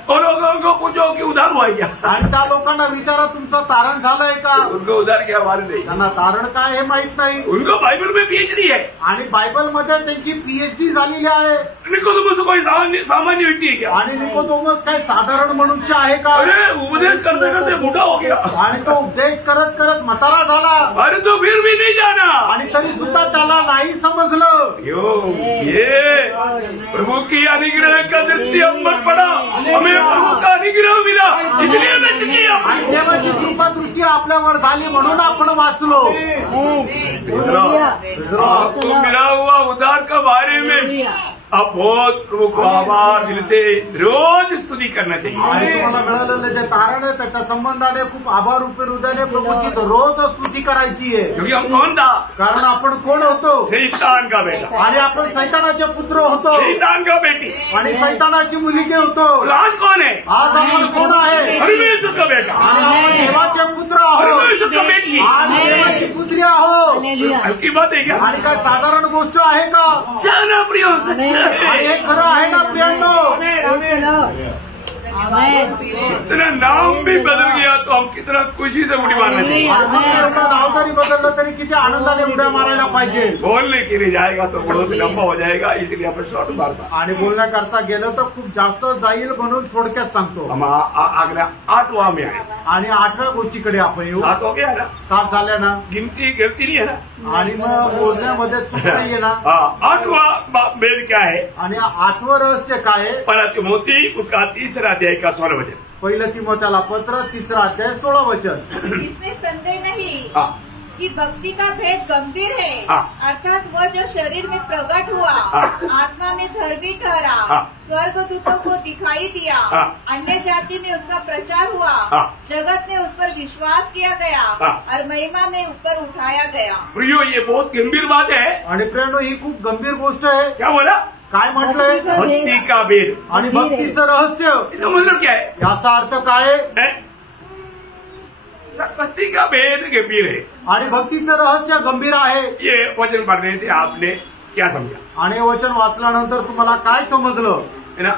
और लोगों को पूछो कि उधार हुआ क्या, आणि त्या लोकांना विचारा तुमचं तारण झालंय का? उनको उधार क्या मालूम नहीं, त्यांना तारण काय हे माहित नाही। उनको बाइबल में PhD है आणि बायबलमध्ये त्यांची PhD झालेली आहे। निकोदेमस कोई सामान्य व्यक्ति है क्या? आणि निकोदेमस काय साधारण मनुष्य आहे का? उपदेश करते करते बूढ़ा हो गया आणि तो उपदेश करत करत म्हातारा झाला, अरे तो फिर भी नहीं जाना, आणि तरी सुद्धा त्याला नाही समजलं। ये प्रभु की अनुग्रह का दृष्टि हम पर पड़ा, हमें प्रभु का अनुग्रह मिला, इसलिए बच गया। आणि देवाची कृपा दृष्टी आपल्यावर झाली म्हणून आपण वाचलो। आपको मिला हुआ उद्धार के बारे में आप बहुत प्रभु को आभार दिल से रोज स्तुति करना चाहिए। आणि तुम्हाला मिळालेलं जे तारण आहे त्याच्या संबंधाने खूप आभार रूपी हृदयाने प्रभूची रोज स्तुती करायची आहे। क्योंकि हम कौन था? कारण आपण कोण होतो? शैतान का बेटा। आणि आपण सैतानाचे पुत्र होतो, शैतान का बेटी, आणि सैतानाची मुलगी होतो। आज कौन है? आज आपण कोण आहे? परमेश्वर का बेटा, आणि आपण देवाचे पुत्र आहोत, परमेश्वर का बेटी, आणि देवाची पुत्री आहोत। हल्की बात है क्या? आणि काय साधारण गोष्ट आहे का? जाना प्रियो, सच्चा आणि हे खरं आहे ना प्रियांनो? इतना नाम भी बदल गया तो हम कितना खुशी से उड़ी मारना चाहिए। नाव जरी बदललं तरी किती आनंदाने उड्या मारायला पाहिजे। बोलने के लिए जाएगा तो बहुत लंबा हो जाएगा, इसलिए आपण शॉर्ट मारता। आणि बोलण्याकरता गेलं तर खूप जास्त जाईल म्हणून थोडक्यात सांगतो। हम अगल्या 8वां में आए आणि 8व्या गोष्टीकडे आपण येऊ। 7 हो गया ना? 7 झाल्या ना? गिनती गलती नहीं है ना? आणि मग मोजण्यामध्ये चूक नाहीये ना? 8वां भेद क्या है? आणि 8वं रहस्य काय आहे? पहला तिमोथी उसका 3 अध्याय का 16 वचन। पहिलं तिमोथेला पत्र 3 अध्याय 16 वचन। इसमें संदेह नहीं कि भक्ति का भेद गंभीर है, अर्थात वह जो शरीर में प्रकट हुआ, आत्मा में धर्मी ठहरा, स्वर्गदूतों को दिखाई दिया, अन्य जाति में उसका प्रचार हुआ, जगत में उस पर विश्वास किया गया और महिमा में ऊपर उठाया गया। प्रियो, ये बहुत गंभीर बात है। आणि प्रेरणो, ही खूप गंभीर गोष्ट आहे। क्या बोला? काय म्हटलंय? भक्ती का भेद आणि भक्तीचं रहस्य। इसका मतलब क्या है? याचा अर्थ काय आहे? भक्ति का भेद गंभीर है आणि भक्तीचं रहस्य गंभीर आहे। ये वचन पढ़ने से आपने क्या समझा? आणि वचन वाचल्यानंतर तुम्हाला काय समजलं? है ना?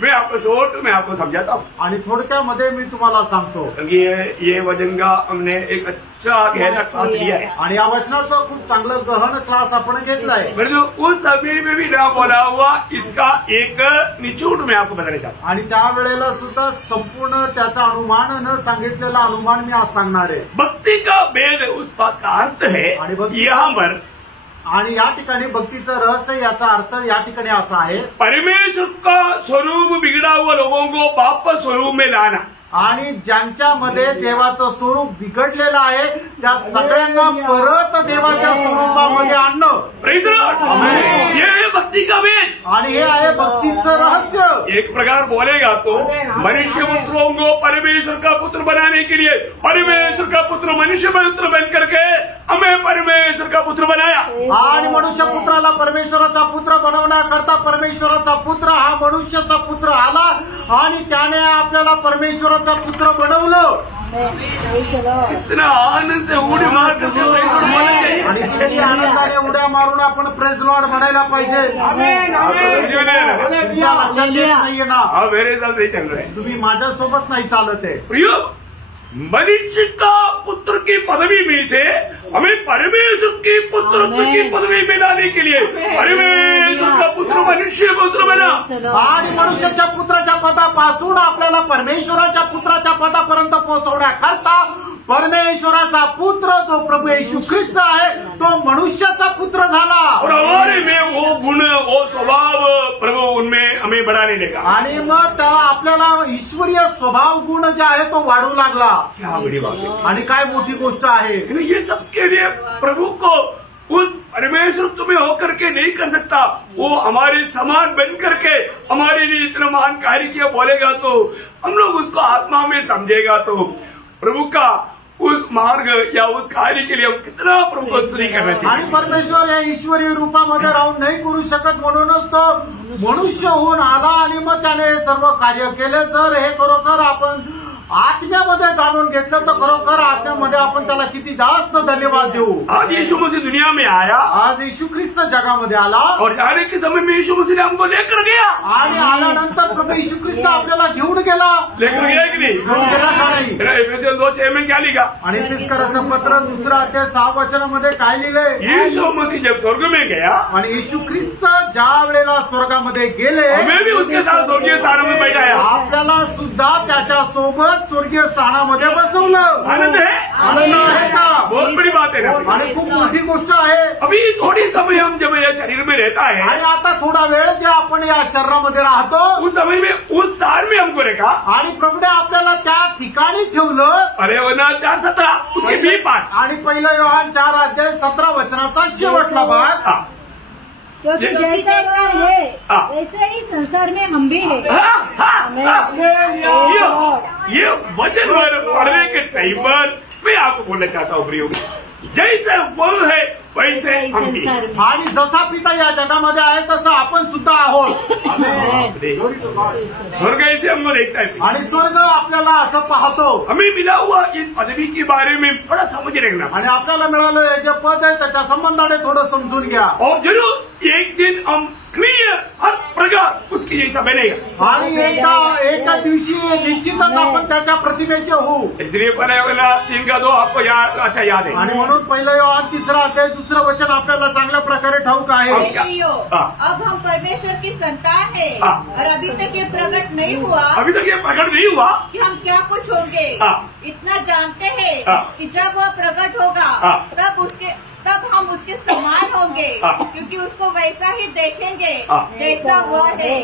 मैं आपको समझाता हूँ आणि थोडक्यामध्ये मी तुम्हाला सांगतो। ये वचन का हमने एक अच्छा गहरा क्लास लिया है आणि या वचनाचा खूप चांगलं गहन क्लास आपण घेतलाय। मेरे जो उस समय में भी ना बोला हुआ, इसका एक निचोड़ मैं आपको बताना चाहता हूँ। आणि त्यावेळेला सुद्धा संपूर्ण त्याचा अनुमान न सांगितलेला अनुमान मी आज सांगणार आहे। भक्ति का भेद उस बात का अर्थ है यहाँ पर, आणि या ठिकाणी भक्तीचं रहस्य याचा अर्थ या ठिकाणी असा आहे, परमेश्वर का स्वरूप बिगड़ा हुआ लोगों को वापस स्वरूप में लाना। आणि ज्यांच्यामध्ये देवाचं स्वरूप बिघडलेलं आहे त्या सगळ्यांना परत देवाच्या स्वरूपामध्ये आणणं। Praise the Lord. ये है भक्ति का भेद आणि हे आहे भक्तीचं रहस्य। एक प्रकार बोलेगा तो मनुष्य पुत्रों को परमेश्वर का पुत्र बनाने के लिए परमेश्वर का पुत्र मनुष्य पुत्र बन करके हमें परमेश्वर का पुत्र बनाया। आणि मनुष्य पुत्राला परमेश्वराचा पुत्र बनवण्याकरता परमेश्वराचा पुत्र हा मनुष्याचा पुत्र आला आणि त्याने आपल्याला परमेश्वराचा पुत्र बनवलं। इतना आनंद से उडी मार करके प्रेज़ लॉर्ड बोलना चाहिए। आणि किती आनंदाने उड्या मारून आपण प्रेज़ लॉर्ड म्हणायला पाहिजे। नाहीये ना? हाँ, मेरे साथ नहीं चल रहा है। तुम्ही माझ्यासोबत नाही चालत आहे। प्रियो, मनुष्य का पुत्र की पदवी में से हमें परमेश्वर की पुत्र की पदवी में लाने के लिए परमेश्वर का पुत्र मनुष्य पुत्र बना। आणि मनुष्याच्या पुत्राच्या पदापासून आपल्याला परमेश्वराच्या पुत्राच्या पदापर्यंत पोहोचवण्याकरता परमेश्वराचा पुत्र जो प्रभू येशू ख्रिस्त आहे तो मनुष्याचा पुत्र झाला। और हमारे में वो गुण, वो स्वभाव प्रभु उनमें हमें बढ़ाने लगा। आणि मग त्याला आपल्याला ईश्वरीय स्वभाव गुण जे आहे तो वाढू लागला। क्या बड़ी बात है। आणि काय मोठी गोष्ट आहे। ये सबके लिए प्रभु को उस परमेश्वर तुम्हें होकर के नहीं कर सकता, वो हमारे समान बन करके हमारे लिए इतना महान कार्य किया बोलेगा तो हम लोग उसको आत्मा में समझेगा तो प्रभु का उस मार्ग या उस कार्य के लिए हम कितना प्रभु को स्तुति करना चाहिए। आणि परमेश्वर या ईश्वरीय रूपामध्ये राहून नाही करू शकत म्हणूनच तो मनुष्य होऊन आला आणि मग त्याने हे सर्व कार्य केले। जर हे खरोखर आपण आत्म्यामध्ये जाणून घेतलं तर खरोखर आत्म्यामध्ये आपण त्याला किती जास्त धन्यवाद देऊ। आज यीशु मसीह दुनिया में आया, आज येशू ख्रिस्त जगामध्ये आला और जाने के समय में यीशु मसीह ने हमको लेकर गया। आणि आल्यानंतर प्रभू येशू ख्रिस्त आपल्याला घेऊन गेला। लेकर गया कि नहीं? घेऊन गेला का नाही? एफेसियन 2:6 में क्या लिखा? आणि एफेसकराचं पत्र 2 अध्याय 6 वचनामध्ये काय लिहिलंय? यीशु मसीह जब स्वर्ग में गया आणि येशू ख्रिस्त ज्या वेळेला स्वर्गामध्ये गेले हमें भी उसके साथ स्वर्गीय स्थान में बैठाया। आपल्याला सुद्धा त्याच्या सोबत स्वर्गीय स्थानामध्ये बसवलं। आनंद है? आनंद आहे का? बहुत बड़ी बात है ना। आणि खूप मोठी गोष्ट आहे। अभी थोड़ी समय हम जब यह शरीर में रहता है आणि आता थोडा वेळ जे आपण या शरीरामध्ये राहतो उस समय में उस स्थान में हमको रखा आणि प्रभूने आपल्याला त्या ठिकाणी ठेवलं। अरे वना 4:17 उसके बी पाठ आणि 1 योहान 4 अध्याय 17 वचनाचा शेवटला भाग, क्योंकि जैसे वह है वैसे ही संसार में हम भी है। ये वचन पढ़ने के टाइम पर मैं आपको बोलना चाहता हूँ प्रियो, जैसे वो है वैसे हम भी। आणि जसा पिता या जगामध्ये आहे तसं आपण सुद्धा आहोत। स्वर्ग ऐसे हमको देखता है आणि स्वर्ग आपल्याला असं पाहतो। हमें मिला हुआ इस पदवी के बारे में थोड़ा समझ रखना आणि आपल्याला मिळालं जे पद आहे त्याच्या संबंधाने थोडं समजून घ्या। और जरूर एक दिन हम क्लियर हर प्रकार उसकी जैसा बनेगा। आणि एका दिवशी निश्चितच आपण त्याच्या प्रतिमेचे होऊ। इसलिए 3:2 आपको अच्छा याद है। आणि म्हणून 1 योहान 3 अध्याय 2 वचन आपल्याला चांगल्या प्रकारे ठाऊक आहे। अब हम परमेश्वर की संतान है और अभी तक ये प्रकट नहीं हुआ, अभी तक ये प्रकट नहीं हुआ कि हम क्या कुछ होंगे। इतना जानते हैं कि जब वह प्रकट होगा तब तब हम उसके समान होंगे, क्योंकि उसको वैसा ही देखेंगे जैसा वह है।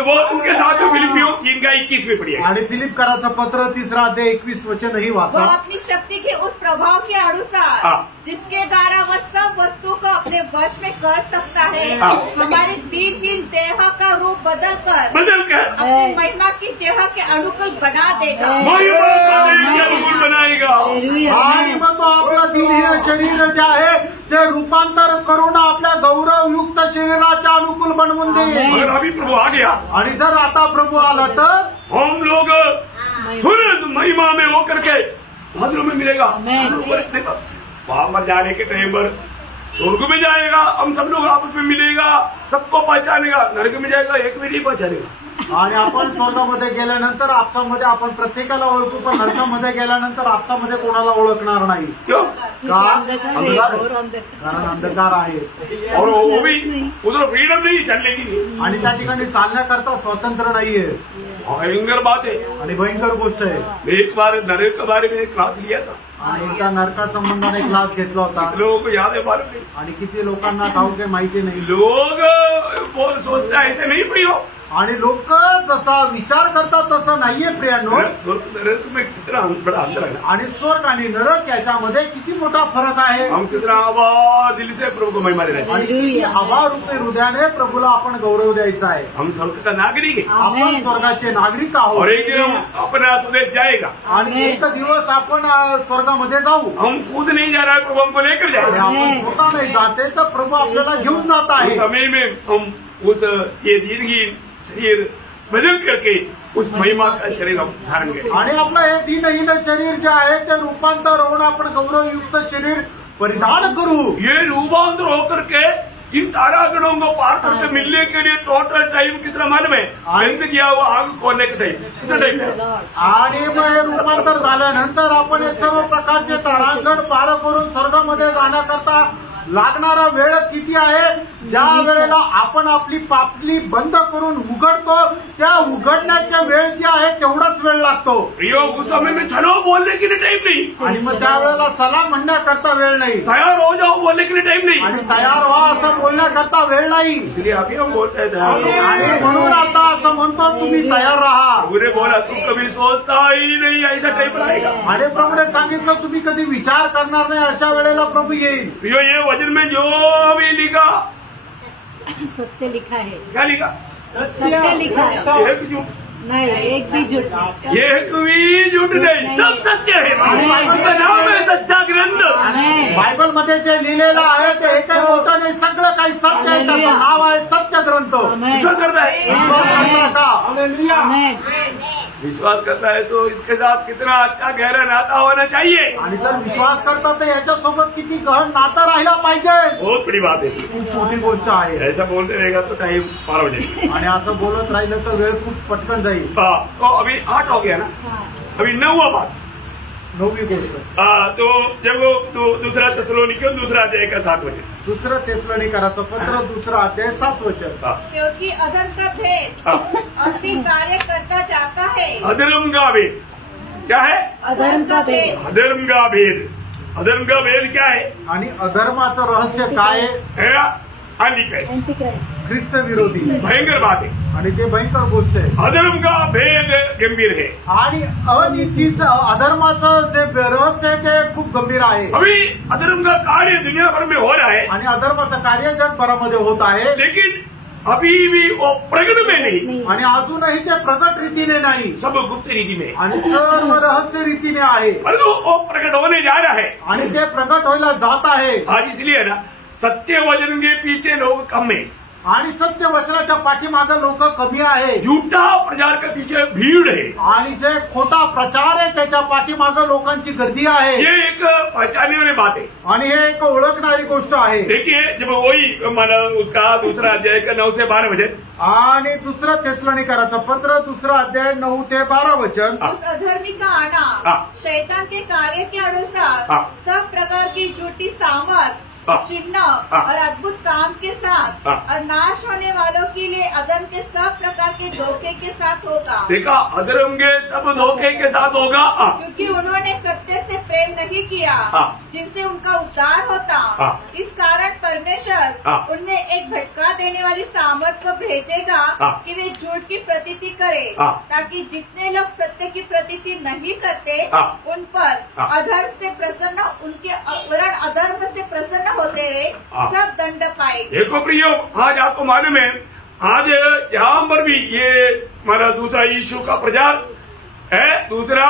वो उनके साथ फिलिपियों 3:21 में पढ़िए। आणि फिलिपकराचं पत्र 3:21 ही वाचा। वह अपनी शक्ति के उस प्रभाव के अनुसार जिसके द्वारा वह सब वस्तु को अपने वश में कर सकता है, हमारे दीनहीन देह का रूप बदल कर अपनी महिमा की देह के अनुकूल बना देगा, अनुकूल बनाएगा। आणि मग तो आपलं दीनहीन शरीर जे आहे ते रूपांतर करून आपल्या गौरवयुक्त शरीराच्या अनुकूल बनवून देईल। अभी प्रभु आ गया, आणि जर आता प्रभु आला तर हम लोग तुरंत महिमा में होकर के बादलों में मिलेगा। वहां पर जाने के टाइम पर स्वर्ग में जाएगा, हम सब लोग आपस में मिलेगा, सबको पहचानेगा। नरक में जाएगा, एक भी नहीं पहचानेगा। आणि आपण स्वर्गामध्ये गेल्यानंतर आपसामध्ये आपण प्रत्येकाला ओळखू, पण नरकामध्ये गेल्यानंतर आपसामध्ये कोणाला ओळखणार नाही। क्यों? कारण अंधकार आहे और वो भी उधर फ्रीडम नहीं चलने की, आणि त्या ठिकाणी चालण्याकरता स्वातंत्र्य नाहीये। भयंकर बात है आणि भयंकर गोष्ट आहे। मैं एक बार नरक के बारे में क्लास लिया था, आणि एकदा नरका संबंधाने क्लास घेतला होता। लोगों को याद है बारे में, आणि किती लोकांना ठाऊक आहे माहिती नाही। लोग सोचते ऐसे नहीं पड़ी हो, आणि लोक जसा विचार करतात तसं नाहीये प्रियांनो। नरक में कितना बड़ा अंतर है, आणि स्वर्ग आणि नरक याच्यामध्ये किती मोठा फरक आहे। हम कितना आवाज दिल से प्रभु को महिमा दे रहे हैं। आणि आभारूपी हृदयाने प्रभूला आपण गौरव द्यायचा आहे। हम स्वर्ग का नागरिक है, आपण स्वर्गाचे नागरिक आहोत, और एक दिन हम अपना स्वदेश जाएगा। आणि एक दिवस आपण स्वर्गामध्ये जाऊ। हम खुद नहीं जा रहा है, प्रभु हमको लेकर जाएगा। आपण स्वतः नाही जाते तर प्रभू आपल्याला घेऊन जात आहे। उस समय में हम उस ये दीर्घ शरीर बदल करके उस महिमा का शरीर हम धारण करें, आणि आपलं हे दीनहीन शरीर जे आहे ते रूपांतर होऊन आपण गौरवयुक्त शरीर परिधान करू। ये रूपांतर होकर के इन तारागणों को पार करके मिलने के लिए टोटल टाइम कितना मालूम है? बंद किया हुआ आग खोलने का टाइम कितना टाइम है? आणि मग हे रूपांतर झाल्यानंतर आपण हे सर्व प्रकारचे तारांगण पार करून स्वर्गामध्ये जाण्याकरता लागणारा वेळ किती आहे? ज्या वेळेला आपण आपली पापली बंद करून उघडतो त्या उघडण्याच्या वेळ जी आहे तेवढाच वेळ लागतो। प्रियो, उस समय में चलो बोलने के लिए टाइम नहीं, आणि मग त्यावेळेला चला म्हणण्याकरता वेळ नाही, तैयार हो जाओ बोलने के लिए टाइम नहीं, आणि तयार व्हा असं बोलण्याकरता वेळ नाही। इसलिए अभी हम बोलते हैं तैयार हो। आणि म्हणून आता असं म्हणतो तुम्ही तयार राहा। पूरे बोला तू कभी सोचता ही नहीं ऐसा टाइम आएगा। आणि प्रभूने सांगितलं तुम्ही कधी विचार करणार नाही अशा वेळेला प्रभू येईल। प्रियो, ये वचन में जो भी लिखा सत्य लिखा है। क्या लिखा? सत्य लिखा है, एक झूठ नहीं एक भी झूठ नहीं, एक भी झूठ नहीं, सब सत्य है। उसका नाम है सच्चा ग्रंथ। बायबल मध्ये जे लिहिलेलं आहे ते एकही खोटं नाही, सगळं काही सत्य आहे। त्याचं नाव आहे सत्य ग्रंथ। विश्वास करता है? विश्वास करता है तो इसके साथ कितना अच्छा गहरा नाता होना चाहिए। आणि जर विश्वास करता तर याच्यासोबत किती गहन नातं राहिला पाहिजे। बहुत बड़ी बात है, खूप मोठी गोष्ट आहे। ऐसा बोलते रहेगा तो टाइम पार हो जाएगा। आणि असं बोलत राहिलं तर वेळ खूप पटकन जाईल। तो अभी 8 हो गया ना, अभी 9वां बात, 9वी गोष्ट। तो जब वो दूसरा थिस्सलुनीकियों 2 अध्याय का 7 वचन, दुसरं थिस्सलुनीकराचं पत्र 2 अध्याय 7 वचन। क्योंकि अधर्म का भेद अपनी कार्य करता जाता है। अधर्म का भेद क्या है? अधर्म का भेद, अधर्म का भेद, अधर्म का भेद क्या है? आणि अधर्माचं रहस्य काय है? एंटीक्राइस्ट, एंटीक्राइस्ट, ख्रिस्त विरोधी। भयंकर बात है, आणि ते भयंकर गोष्ट आहे। अधर्म का भेद गंभीर है। आणि अनीतीचं अधर्माचं जे रहस्य आहे ते खूप गंभीर आहे। अभी अधर्म का कार्य दुनिया भर में हो रहा है, आणि अधर्माचं कार्य जगभरामध्ये होत आहे, लेकिन अभी भी वो प्रगट में नहीं, आणि अजूनही ते प्रगट रीतीने नाही, सब गुप्त रीति में, आणि सर्व रहस्य रीतीने आहे। परंतु वो प्रकट होने जा रहा है, आणि ते प्रगट व्हायला जात आहे। आज इसलिए ना सत्य वचन के पीछे लोग कम है, आणि सत्य वचनाच्या पाठीमागे लोक कमी आहे। झूठा प्रचार के पीछे भीड़ है, आणि जे खोटा प्रचार आहे त्याच्या पाठीमागे लोकांची गर्दी आहे। ये एक पहचानने वाली बात है। आणि हे एक ओळखणारी गोष्ट आहे। देखिए, जब वही माना उसका 2 अध्याय का 9 से 12 वचन, आणि दुसरं थिस्सलुनीकराचं पत्र 2 अध्याय 9 ते 12 वचन। उस अधर्मी का आना शैतान के कार्य के अनुसार सब प्रकार की झूठी सामर्थ, चिन्ह और अद्भुत काम के साथ और नाश होने वालों के लिए अधर्म के सब प्रकार के धोखे के साथ होगा। देखा, अधर्म के सब धोखे के साथ होगा, क्योंकि उन्होंने सत्य से प्रेम नहीं किया जिनसे उनका उद्धार होता। इस कारण परमेश्वर उनमें एक भटका देने वाली सामर्थ को भेजेगा कि वे झूठ की प्रतीति करें, ताकि जितने लोग सत्य की प्रतीति नहीं करते उन पर अधर्म से प्रसन्न अधर्म से प्रसन्न होते हुए सब दंड पाए। देखो प्रियो, आज आपको मालूम है, आज यहाँ पर भी ये हमारा दूसरा यीशु का प्रचार है, दूसरा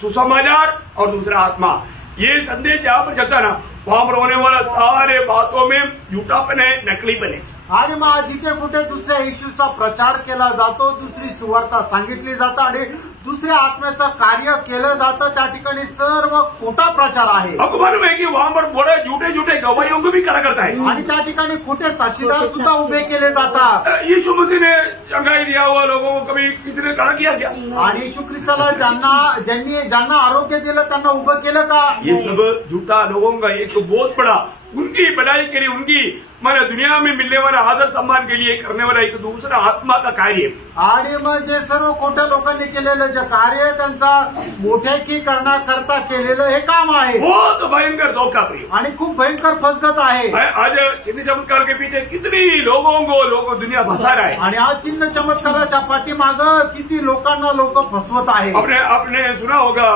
सुसमाचार और दूसरा आत्मा, ये संदेश जहाँ पर चलता ना वहाँ पर होने वाला सारे बातों में झूठापन है, नकलीपन है। आणि मग जिथे कुठे दुसऱ्या येशूचा प्रचार केला जातो, दुसरी सुवार्ता सांगितली जाते आणि दुसऱ्या आत्म्याचं कार्य केलं जातं, त्या ठिकाणी सर्व खोटा प्रचार आहे। आपको मालूम है कि वहाँ पर बड़े झूठे झूठे गवाहियों को भी खड़ा करता है आणि त्या ठिकाणी खोटे साक्षीदार सुद्धा उभे केले जातात। यीशु मसीह ने चंगाई दिया हुआ लोगों को कभी किसी ने खड़ा किया क्या? आणि येशू ख्रिस्ताला ज्यांना आरोग्य दिलं त्यांना उभं केलं का? ये सब झूठा लोगों का एक बहुत बड़ा, उनकी भलाई के लिए, उनकी हमारे दुनिया में मिलने वाला आदर सम्मान के लिए करने वाला एक दूसरा आत्मा का कार्य। आणि मग जे सर्व खोट्या लोकांनी केलेलं जे कार्य आहे त्यांचा मोठेकी करण्याकरता केलेलं हे काम आहे, बहुत भयंकर धोखा प्रिय आणि खूप भयंकर फसगत आहे। आज चिन्ह चमत्कार के पीछे कितनी लोगों को दुनिया फंसा रहा है। आणि आज चिन्ह चमत्काराच्या पाठीमागं किती लोकांना लोक फसवत आहे। आपने सुना होगा,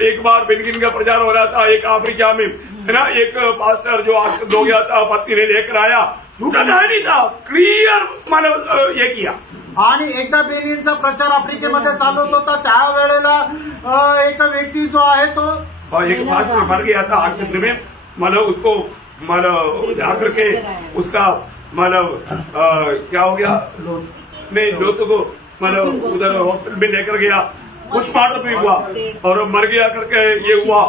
एक बार बेनगिन का प्रचार हो रहा था एक अफ्रीका में, है ना, एक पास्टर जो आश्रित हो गया था, पत्नी ने लेकर आया, झूठा नहीं था, क्लियर मानव ये किया। आणि एकदा बेनिनचा प्रचार आफ्रिकेमध्ये चालत होता, त्यावेळेला एक व्यक्ती जो आहे तो एक पास्टर मर गया था आश्रित में, मतलब उसको मतलब जाकर के उसका मतलब क्या हो गया, नहीं लोगों को मतलब उधर हॉस्पिटल में लेकर गया, पोस्टमार्टम भी हुआ और मर गया करके ये हुआ।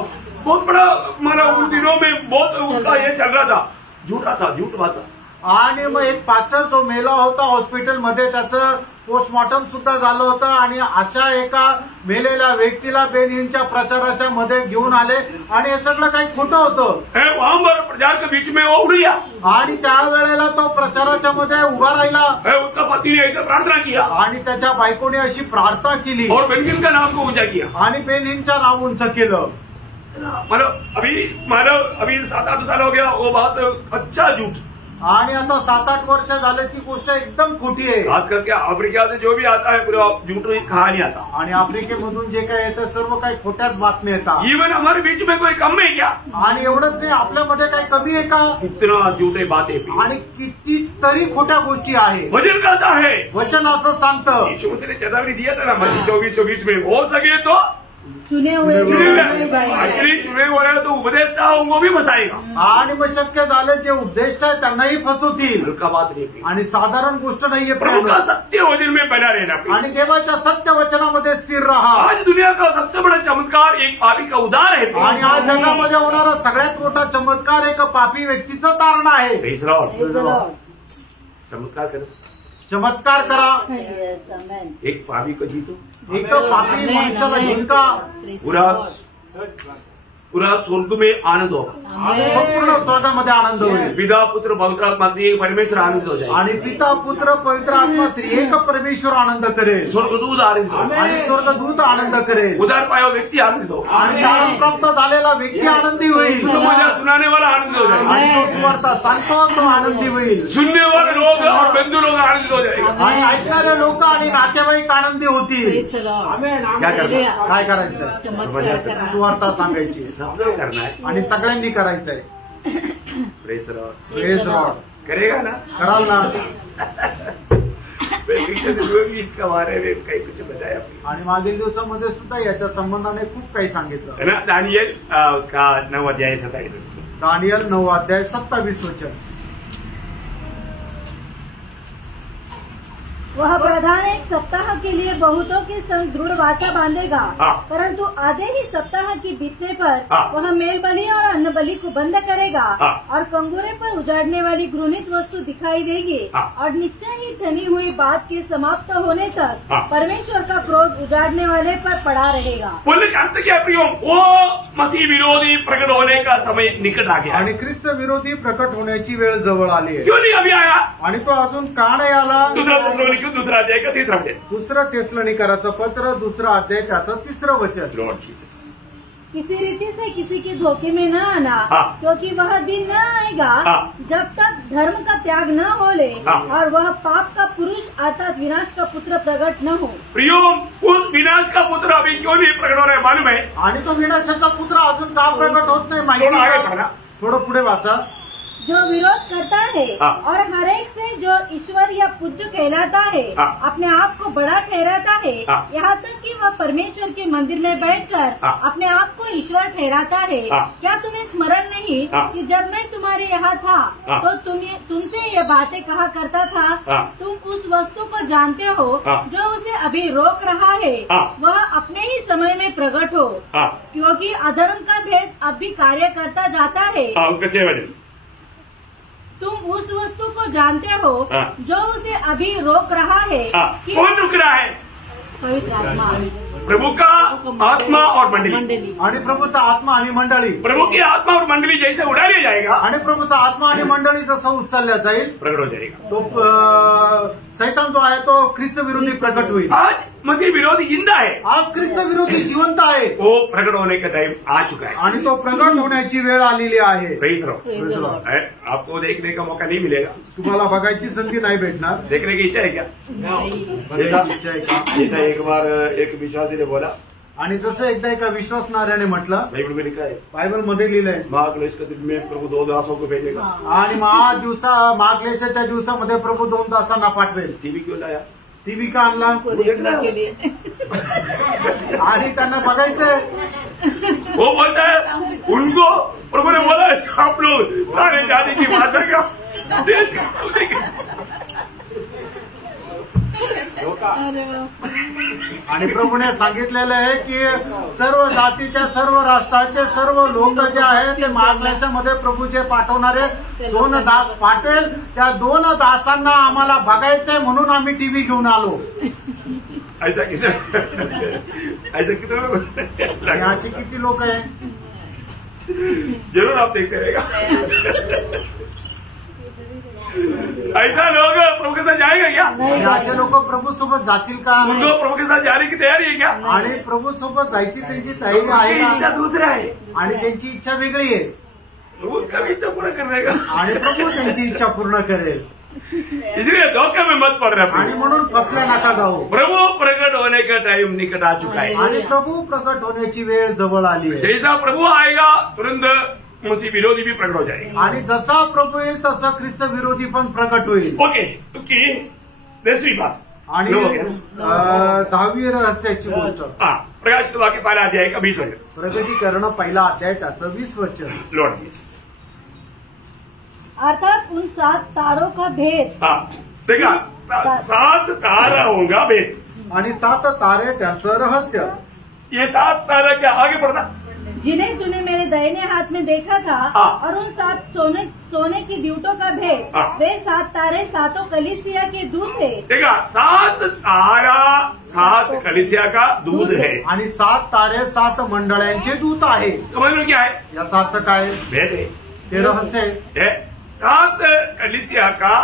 बहुत बड़ा मतलब उन दिनों में बहुत उसका ये चल रहा था, झूठा था, झूठ बात था। आणि मग एक पास्टर जो मेला होता हॉस्पिटलमध्ये, त्याचं पोस्टमॉर्टम सुद्धा झालं होतं आणि अशा एका मेलेल्या व्यक्तीला बेनिनच्या प्रचाराच्या मध्ये घेऊन आले आणि हे सगळं काही खोटं होतं। वहाँ पर प्रचार के बीच में वो उड़ गया आणि त्यावेळेला तो प्रचाराच्या मध्ये उभा राहिला। उसका पति ने ऐसे प्रार्थना किया आणि त्याच्या बायकोने अशी प्रार्थना केली और बेनिन का नाम को ऊंचा किया आणि बेनिनच्या नाव उंच केलं। अभी 7-8 साल हो गया, वो बहुत अच्छा झूठ, आणि आता 7-8 वर्ष झाले ती गोष्ट एकदम खोटी आहे। खास करके अफ्रीका से जो भी आता है पूरा झूठ कहानी आता, आणि आफ्रिकेमधून जे काही येतं सर्व काही खोट्याच बातम्या येतात। इवन हमारे बीच में कोई कम है क्या? आणि एवढंच नाही, आपल्यामध्ये काही कमी आहे का? इतना झूठे बातें आणि कितीतरी खोट्या गोष्टी आहे। वचन कहता है, वचन असं सांगतं, यीशु मसीह ने चेतावनी दिया था ना, मत्ती 24:24 में, हो सके तो चुने हुए एक्चुअली चुने हुए हैं तो उपदेष्टा उनको भी फसाएगा, आणि मग शक्य झालं जे उद्देश आहे त्यांनाही फसवतील। हल्का बात नहीं, आणि साधारण गोष्ट नाहीये। प्रभु का सत्य वचन में बना रहना आणि देवाच्या सत्य वचनामध्ये स्थिर राहा। आज दुनिया का सबसे बड़ा चमत्कार एक पापी का उद्धार है, आणि आज जगामध्ये होणारा सगळ्यात मोठा चमत्कार एक पापी व्यक्तीचं तारण आहे। चमत्कार करो, चमत्कार करा, एक पापी को जीतो, एक पापी मनुष्याला जिंका, पूरा स्वर्ग में आनंद होगा, संपूर्ण स्वर्गामध्ये आनंद होईल। पिता पुत्र पवित्र आत्मा त्रिएक परमेश्वर आनंद हो जाए, आणि पिता पुत्र पवित्र आत्मा त्रिएक परमेश्वर आनंद करेल, स्वर्गदूत आनंद हो, आणि स्वर्गदूत आनंद करेल, उद्धार पाया व्यक्ती आनंद हो, आणि दान प्राप्त झालेला व्यक्ती आनंदी होईल, सुसमाचार सुनाने वाला आनंद हो जाए, आणि जो सुवार्ता सांगतो तो आनंदी होईल, सुनने वाले लोग और बंधु लोग आनंद हो जाएगा, आणि ऐकणारे लोक आणि नातेवाईक आनंदी होतील। काय करायचं? सुवार्ता सांगायची करना है आणि सगळ्यांनी करायचंय। प्रेज प्रेज लॉर्ड, करेगा ना, कराल ना। इसका बारे में काही कुछ बताया, आणि मागील दिवसामध्ये सुद्धा याच्या संबंधाने खूप काही सांगितलं है ना। दानियल उसका 9 अध्याय 27, दानियल 9 अध्याय 27 वचन। वह प्रधान एक सप्ताह के लिए बहुतों के संग दृढ़ वाचा बांधेगा, परंतु आधे ही सप्ताह की बीतने पर वह मेल बलि और अन्न बलि को बंद करेगा, और कंगोरे पर उजाड़ने वाली घृणित वस्तु दिखाई देगी, और निश्चय ही ठनी हुई बात के समाप्त होने तक परमेश्वर का क्रोध उजाड़ने वाले पर पड़ा रहेगा। बोलने का अर्थ क्या प्रियो, वो मसीह विरोधी प्रकट होने का समय निकट आ गया, आणि ख्रिस्त विरोधी प्रकट होण्याची वेळ जवळ आली आहे। क्यों नहीं अभी आया? आणि तो अजून का नाही आला? दूसरा अध्याय का 3रा वचन, दुसरं थेसलोनिकराचं पत्र 2रा अध्याय त्याचं 3रं वचन। लॉर्ड जीसस, किसी रीति से किसी के धोखे में न आना, क्योंकि वह दिन न आएगा जब तक धर्म का त्याग न हो ले और वह पाप का पुरुष अर्थात विनाश का पुत्र प्रकट न हो। प्रियो, उस विनाश का पुत्र अभी क्यों नहीं प्रकट हो रहा है मालूम है? आणि तो विनाशाचा पुत्र अजून का प्रकट होत नाही माहिती? थोडं पुढे वाचा। जो विरोध करता है और हर एक से जो ईश्वर या पूज्य कहलाता है अपने आप को बड़ा ठहराता है, यहाँ तक कि वह परमेश्वर के मंदिर में बैठकर अपने आप को ईश्वर ठहराता है। क्या तुम्हें स्मरण नहीं कि जब मैं तुम्हारे यहाँ था तो तुमसे ये बातें कहा करता था? तुम उस वस्तु को जानते हो जो उसे अभी रोक रहा है, वह अपने ही समय में प्रकट हो, क्योंकि अधर्म का भेद अब भी कार्य करता जाता है। तुम उस वस्तु को जानते हो जो उसे अभी रोक रहा है। कौन रुक रहा है? पवित्र आत्मा, प्रभु का आत्मा और मंडली। आणि प्रभूचा आत्मा आणि मंडळी, प्रभु की आत्मा और मंडली जैसे उड़ा लिया जाएगा आणि प्रभूचा आत्मा आणि मंडळी जसं उचलल्या जाईल प्रकट हो जाएगा, तो सैतान जो आहे तो ख्रिस्त विरोधी प्रकट होईल। आज मसीह विरोधी जिंदा है, आज ख्रिस्त विरोधी जिवंत आहे, वो प्रकट होने का टाइम आ चुका है आणि तो प्रकट होण्याची वेळ आलेली आहे। Praise Lord. आपको देखने का मौका नहीं मिलेगा, तुम्हाला बघायची संधी नाही भेटणार। देखने की इच्छा है क्या? इच्छा आहे का? एक बार एक विश्वासी ने बोला, आणि जसं एकदा एका विश्वासणाऱ्याने म्हटलं, बाइबल में लिखा है, बायबल मध्ये लिहिलंय, महाक्लेश के दिन में प्रभु 2 दासों को भेजेगा आणि महाक्लेशाच्या दिवसामध्ये प्रभु 2 दासांना पाठवेल। टीवी क्यों लाया? टीव्ही का आणला? आणि त्यांना बघायचंय। वो बोलता है उनको प्रभु ने बोला आप लोग सारे जाति की भाषा का आणि प्रभूने सांगितलेलं आहे की सर्व जातीच्या, सर्व राष्ट्राचे, सर्व लोक जे आहेत ते महाक्लेशामध्ये प्रभू जे पाठवणारे 2 दास पाठवेल, त्या 2 दासांना आम्हाला बघायचंय म्हणून आम्ही टीव्ही घेऊन आलो। ऐसा कितना आणि अशी किती लोक आहे? जरूर आप देखते रहेगा। ऐसा लोग प्रभु के साथ जाएगा क्या? असे लोक प्रभू सोबत जातील का? उनको प्रभु के साथ जाने की तैयारी है क्या? आणि प्रभू सोबत जायची त्यांची तयारी आहे का? इच्छा दूसरा है आणि त्यांची इच्छा वेगळी आहे। प्रभु का इच्छा पूरा करने का, आणि प्रभू त्यांची इच्छा पूर्ण करेल। इसलिए धोखे में मत पड़ रहा आणि म्हणून फसल्या नका जाऊ। प्रभु प्रकट होने का टाइम निकट आ चुका है आणि प्रभू प्रकट होण्याची वेळ जवळ आली आहे। जैसा प्रभु आएगा तुरंत मसीह विरोधी भी प्रकट हो जाएगा, आणि जसा प्रभू येईल तसा ख्रिस्त विरोधी पण प्रकट होईल। ओके, की 10वीं बात आणि 10वी रहस्याची गोष्ट, प्रकाशित वाक्य 1 अध्याय का 20 वचन, प्रगटीकरण 1 अध्याय त्याचं 20 वचन। लॉर्ड अर्थात उन 7 तारों का भेद। देखा, 7 तारा होगा भेद, आणि 7 तारे त्यांचं रहस्य। ये 7 तारा क्या? आगे बढ़ना। जिन्हें तूने मेरे दाहिने हाथ में देखा था और उन 7 सोने की दीवटों का भेद, वे 7 तारे 7 कलीसिया के दूत है। देखा, 7 तारा 7 कलीसिया का दूध है, आणि 7 तारे 7 मंडळांचे दूत आहे। समझ लो क्या है? याचा अर्थ काय? भेद है, ते रहस्य आहे। 7 कलीसिया का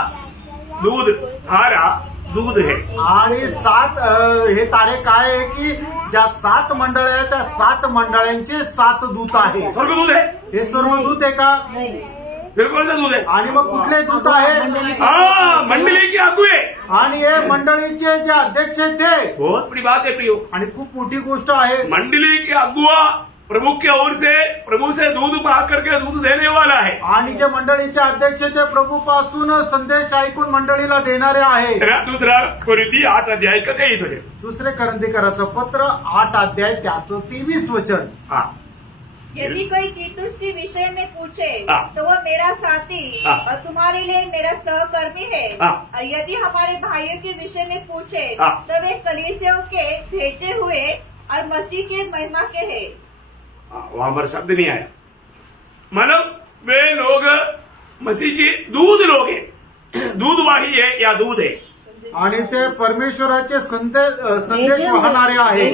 दूध, तारा दूध है, आणि 7 हे तारे काय आहे की ज्या 7 मंडळ आहेत त्या 7 मंडळांचे 7 दूत आहे। स्वर्गदूत है, हे सर्व दूत आहे का? फिर कौन सा दूध है? आणि मग कुठले दूत आहे? मंडली की अगुए, आणि हे मंडळीचे जे अध्यक्ष आहेत ते। बहुत बड़ी बात है प्रियो, आणि खूप मोठी गोष्ट आहे। मंडली की अगुआ प्रभु की ओर से, प्रभु से दूध पा करके दूध देने वाला है, आणि जे मंडळीचे अध्यक्ष ते प्रभूपासून संदेश ऐकून मंडळीला देणारे आहे। दूसरा कोरिन्थी 8 अध्याय का 23 वचन, दुसरे करंथीकराचं पत्र 8 अध्याय त्याचं 23 वचन। यदि कोई कीतुस के विषय में पूछे तो वह मेरा साथी और तुम्हारे लिए मेरा सहकर्मी है, और यदि हमारे भाइयों के विषय में पूछे तो वे कलीसियाओं के भेजे हुए और मसीह के महिमा के हैं। वहां पर शब्द नहीं आया, मतलब वे लोग मसीह की दूध लोग हैं, दूधवाही है या दूध है, आणि ते परमेश्वराचे संदेश वाहणारे आहे।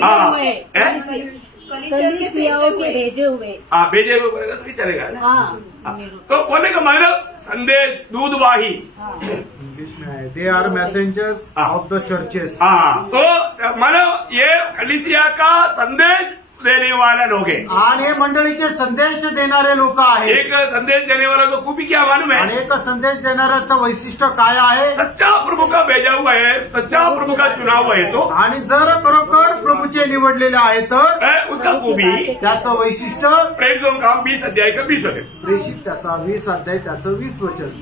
कलीसियाओं के भेजे हुए, भेजे हुए बोलेगा तो भी चलेगा। तो बोलने का मतलब संदेश, दूधवाही, इंग्लिश में है, they are messengers of the churches. तो मतलब ये कलीसिया का संदेश देने वाला लोग है। आणि हे मंडळीचे संदेश देणारे लोक आहेत। एक संदेश देने वाला तो खूबी क्या मालूम है? आणि एक संदेश देणाऱ्याचं वैशिष्ट्य काय आहे? सच्चा प्रभु का भेजा हुआ है, सच्चा प्रभु का चुना हुआ है तो, आणि जर खरोखर प्रभूचे निवडलेले आहेत तर उसका खूबी त्याचं वैशिष्ट्य प्रेरितों का 20 अध्याय का 20 वचन। प्रेषित त्याचा 20 अध्याय त्याचं 20 वचन।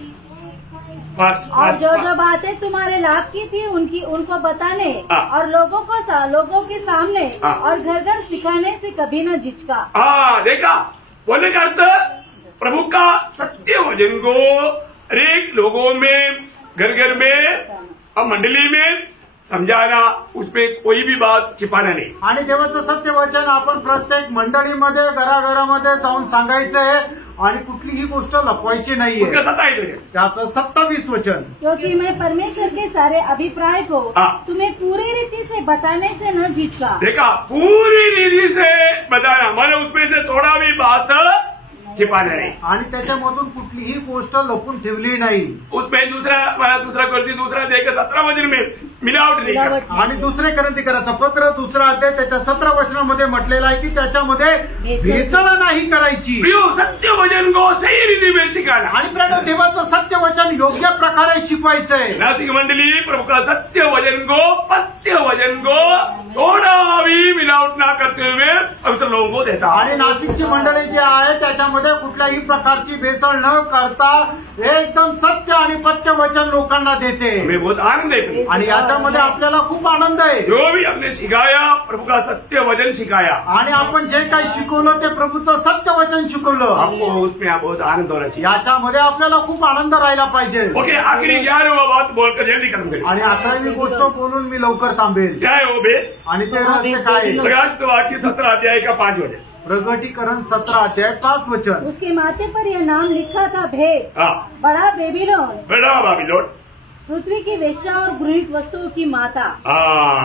और जो बातें तुम्हारे लाभ की थी उनको बताने और लोगों के सामने और घर घर सिखाने से कभी न झिझका। देखा, बोलने का अर्थ प्रभु का सत्य वचन को हरेक लोगों में, घर घर में और मंडली में समजाना, उसमें कोई भी बात छिपाना नहीं। आणि देवाचं सत्य वचन आपण प्रत्येक मंडळीमध्ये घराघरामध्ये जाऊन सांगायचं आहे आणि कुठलीही गोष्ट लपवायची नाहीये। त्याचं 27 वचन। क्योंकि मैं परमेश्वर के सारे अभिप्राय को तुम्हें पूरी रीति से बताने से न झिझका। देखा, पूरी रीति से बताना मतलब उसमें से थोड़ा भी बात छिपाना नहीं, आणि त्याच्यामधून कुठलीही गोष्ट लपून ठेवली नाही। उसमें दूसरा करती दूसरा देकर 17 वचन में मिलावट नहीं करना। आणि दुसरे करंथीकराचं पत्र 2 अध्याय त्याच्या 17 वचनामध्ये म्हटलेलं आहे की त्याच्यामध्ये भेसळ नाही करायची। सत्य वचन को सही रीति में सिखाना। आणि प्रिय देवाचं सत्य वचन योग्य प्रकारे शिकवायचंय। नासिक मंडली प्रभु का सत्य वचन को, पत्य वचन को थोड़ा भी मिलावट ना करते हुए पवित्र लोगों को देता। आणि नाशिकची मंडळी जी आहे त्याच्यामध्ये कुठल्याही प्रकारची भेसळ न करता एकदम सत्य आणि पत्य वचन लोकांना देते। हमें बहुत आनंद है आणि याच्यामध्ये आपल्याला खूप आनंद आहे। जो भी हमने सिखाया प्रभु का सत्य वचन सिखाया, आणि आपण जे काही शिकवलं ते प्रभूचं सत्य वचन शिकवलं। आपको उसमें बहुत आनंद होना चाहिए। याच्यामध्ये आपल्याला खूप आनंद राहिला पाहिजे। ओके, आखिरी 11वीं बात बोलकर जल्दी खत्म करें। आणि 11वी गोष्ट बोलून मी लवकर थांबेल। क्या है वो भेद? आणि ते रहस्य काय? प्रकाशित वाक्य 17 अध्याय का 5 वचन। प्रगटीकरण 17 अध्याय 5 वचन। उसके माथे पर यह नाम लिखा था, भेद, बड़ा बेबीलोन, बड़ा बाबिलोन, पृथ्वी की वेश्या और गृहित वस्तुओं की माता।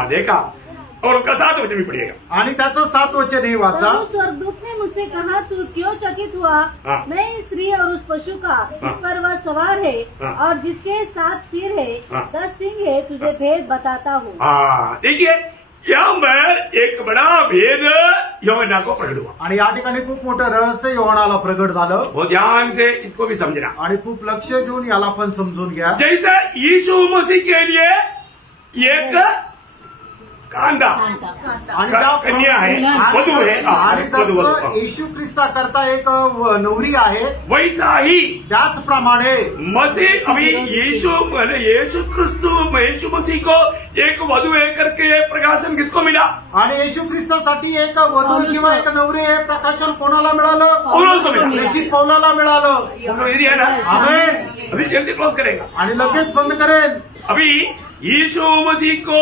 देखा, और उनका 7 वचन भी पड़ेगा। आणि त्याचं 7 वचन हे वाचा। स्वर्गदूत ने मुझसे कहा, तू क्यों चकित हुआ? मैं इस स्त्री और उस पशु का जिस पर वह सवार है और जिसके 7 सिर है 10 सिंग है तुझे भेद बताता हूँ। देखिए, यहाँ पर एक बड़ा भेद योहन्ना को प्रकट हुआ। आणि या ठिकाणी खूप मोठं रहस्य योहानाला प्रगट झालं। वो ध्यान से इसको भी समझना आणि खूप लक्ष देऊन याला पण समजून घ्या। जैसे यीशु मसीह के लिए एक कांदा आणि कन्या आहे, वधू है, आणि जसं येशू ख्रिस्ता करता एक नवरी आहे, वैसा ही त्याचप्रमाणे मसीह अभी यीशु मसीह को एक वधू है करके प्रकाशन किसको मिला? आणि येशू ख्रिस्तासाठी एक वधू किंवा एक नवरी हे प्रकाशन कोणाला मिळालं? पौलुसला मिळालं। प्रेषित पौलाला मिळालं। है ना? आमेन। अभी जल्दी क्लोज करेगा आणि लगेच बंद करेन। अभी यीशु मसीह को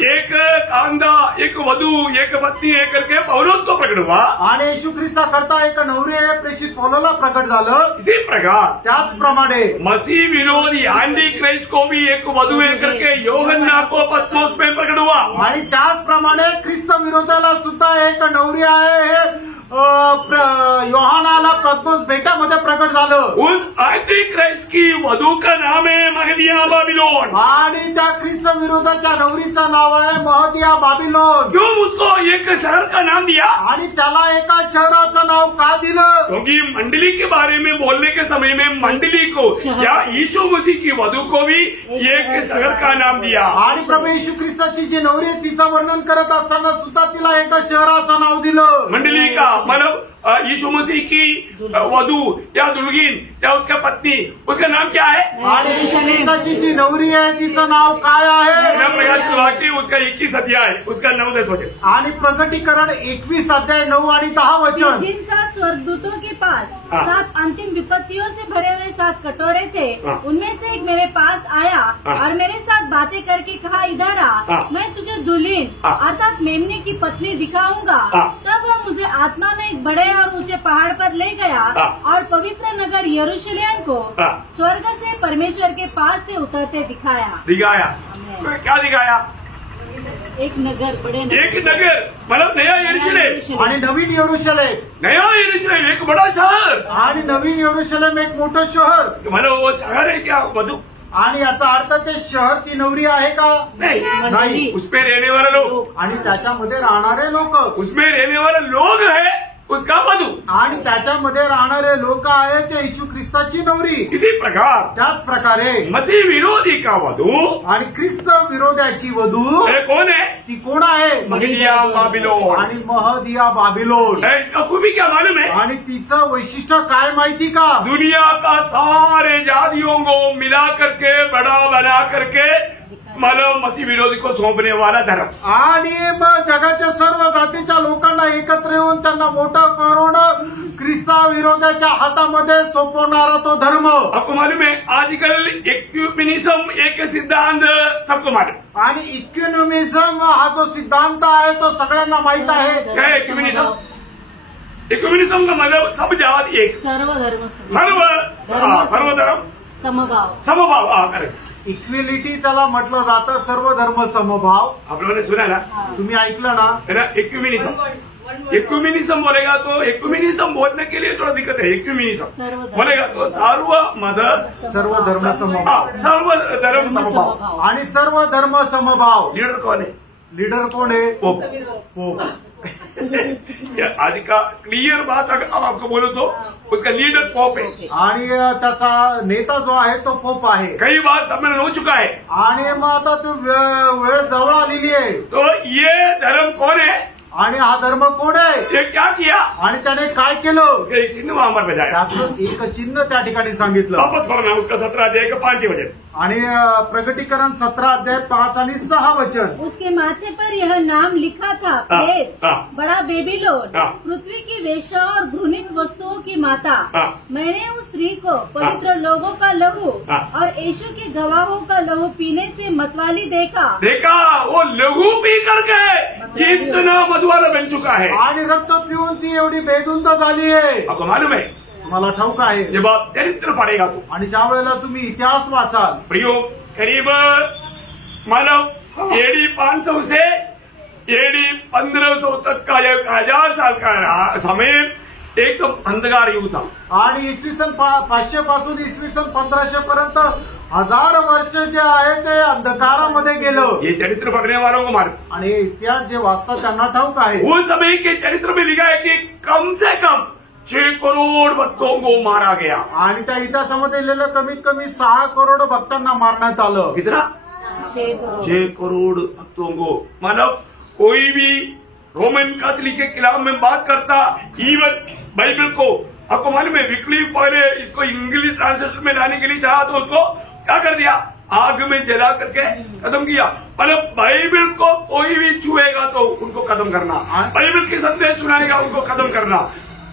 एक कांदा, एक वधू, एक पत्नी है करके पौलुस को प्रकट हुआ। आणि येशू ख्रिस्ता करता एक नवरी आहे प्रेषित पौलाला प्रकट झालं। इसी प्रकार त्याचप्रमाणे मसीह विरोधी एंटी क्राइस्ट को भी एक वधू है करके योहन्ना को पत्मोस में प्रकट हुआ। आणि त्याचप्रमाणे ख्रिस्त विरोधाला सुद्धा एक नवरी आहे हे योहानाला पत्मोस बेटामध्ये प्रकट झालं। उस एंटी क्राइस्ट की वधू का नाम है महदिया बाबिलोन। आणि त्या ख्रिस्त विरोधाच्या नवरीचं नाव आहे महदिया बाबिलोन। क्यों उसको एक शहर का नाम दिया? आणि त्याला एका शहराचं नाव का दिलं? क्योंकि मंडली के बारे में बोलने के समय में मंडली को या यीशु मसीह की वधू को भी एक शहर का नाम दिया। आणि प्रभू येशू ख्रिस्ताची जी नवरी आहे तिचं वर्णन करत असताना सुद्धा तिला एका शहराचं नाव दिलं। मंडली का मतलब यीशु मसीह की वधू या दुल्हीन या उसका पत्नी, उसका नाम क्या है? आणि येशू ख्रिस्ताची जी नवरी आहे तिचं नाव काय आहे? प्रकाशित वाक्य उसका 21 अध्याय उसका 9-10 वचन। आणि प्रकटीकरण 21 अध्याय 9 आणि 10 वचन। जिन 7 स्वर्गदूतों के पास 7 अंतिम विपत्तियों से भरे हुए 7 कटोरे थे, उनमें से एक मेरे पास आया और मेरे साथ बातें करके कहा, इधर आ, मैं तुझे दुल्हीन अर्थात मेमने की पत्नी दिखाऊंगा। तब वह मुझे आत्मा में एक बड़े और ऊंचे पहाड़ पर ले गया और पवित्र नगर यरूशलेम को स्वर्ग से परमेश्वर के पास से उतरते दिखाया। क्या दिखाया? एक नगर, बड़े नगर, एक नगर मतलब नया यरूशलेम आणि नवीन यरूशलेम, नया यरूशलेम एक बड़ा शहर। आणि नवीन यरूशलेम एक मोठं शहर। मतलब वो शहर है क्या? वधू आणि याचा अर्थ ते शहर ती नवरी आहे का? नहीं, उसमें रहने वाले लोग, आणि त्याच्यामध्ये राहणारे लोक, उसमें रहने वाले लोग है उसका वधू, आणि त्याच्यामध्ये राहणारे लोक आहेत ते येशू ख्रिस्ताची नवरी. इसी प्रकार त्याच प्रकारे मसीह विरोधी का वधू आणि ख्रिस्त विरोधाची वधू ये कौन है? ती कोण आहे? महदिया बाबिलोन. आणि महदिया बाबिलोन. इसका खूबी क्या मालूम है? आणि तिचं वैशिष्ट्य काय माहिती का? दुनिया का सारे जातियों को मिला करके बड़ा बना करके मानव मसीह विरोधी को सौंपने वाला धर्म. आणि मग जगाच्या सर्व जातीच्या लोकांना एकत्र येऊन त्यांना मोठं करून ख्रिस्ता विरोधाच्या हातामध्ये सोपवणारा तो धर्म. आपको मालूम है आजकल इक्युमेनिज्म एक सिद्धांत सबको मालूम. आणि इक्युमेनिझम हा जो सिद्धांत आहे तो सगळ्यांना माहित आहे. क्या है इक्युमेनिज्म? इक्युमेनिज्म का मतलब सब जात एक, सर्व धर्म सर्व धर्म समभाव. समभाव. करेक्ट. इक्विलिटी त्याला म्हटलं जातं, सर्व धर्म समभाव. आप लोगों ने सुना ना? तुम्ही ऐकलं ना? है ना? इक्युमेनिज्म बोलेगा तो इक्युमेनिज्म बोलने के लिए थोड़ा दिक्कत है. इक्युमेनिज्म बोलेगा तो सर्व मत सर्व धर्म समभाव. सर्व धर्म समभाव. आणि सर्व धर्म समभाव. लीडर कौन है? लीडर कोण आहे? पोप. आज का क्लियर बात अगर आपको बोलो तो उसका लीडर पोप है. आणि त्याचा नेता जो आहे तो पोप आहे. कई बार सम्मेलन हो चुका है. आणि मग आता तू वेळ जवळ आलेली आहे. तो ये धर्म कौन है? आणि हा धर्म कोण आहे? ये क्या किया? आणि त्याने काय केलं? उसका एक चिन्ह वहां पर बजाया. त्याचं एक चिन्ह त्या ठिकाणी सांगितलं. वापस पढ़ना उसका 17 अध्याय का 5 वचन. आणि प्रकटीकरण 17 अध्याय 5 आणि 6 वचन. उसके माथे पर यह नाम लिखा था, भेद, बड़ा बेबीलोन, पृथ्वी की वेश्या और घृणित वस्तुओं की माता. मैंने उस स्त्री को पवित्र लोगों का लहू और यीशु के गवाहों का लहू पीने से मतवाली देखा. वो लहू पी करके इतना मधुवाला बन चुका है. आणि रक्त पिऊन ती एवढी बेधुंद झाली आहे. आपको मालूम है? मला ठाऊक आहे. जब आप चरित्र पढ़ेगा तो आणि ज्या वेळेला तुम्ही इतिहास वाचाल, प्रियो करीब मानव एडी 500 से एडी 1500 तक का 1000 साल का समय एक अंधकार युग था. आणि इसवी सन 500 पासून इसवी सन 1500 पर्यंत 1000 वर्ष जे आहे ते अंधकारामध्ये गेलं. ये चरित्र पढ़ने वालों को मालूम. आणि इतिहास जे वाचतात त्यांना ठाऊक आहे. उस समय के चरित्र में लिखा है कि कम से कम 6 करोड़ भक्तों को मारा गया. आणि त्या इतिहासामध्ये लिहिलं कमीत कमी 6 करोड भक्तांना मारण्यात आलं. कितना? 6 करोड़ भक्तों को. मतलब कोई भी रोमन कैथोलिक के खिलाफ में बात करता, इवन बाइबल को आपको मालूम है विक्लिफ पहले इसको इंग्लिश ट्रांसलेशन में लाने के लिए चाहा तो उसको क्या कर दिया? आग में जला करके खत्म किया. मतलब बाइबल को कोई भी छुएगा तो उनको खत्म करना, बाइबल के संदेश सुनाएगा उनको खत्म करना.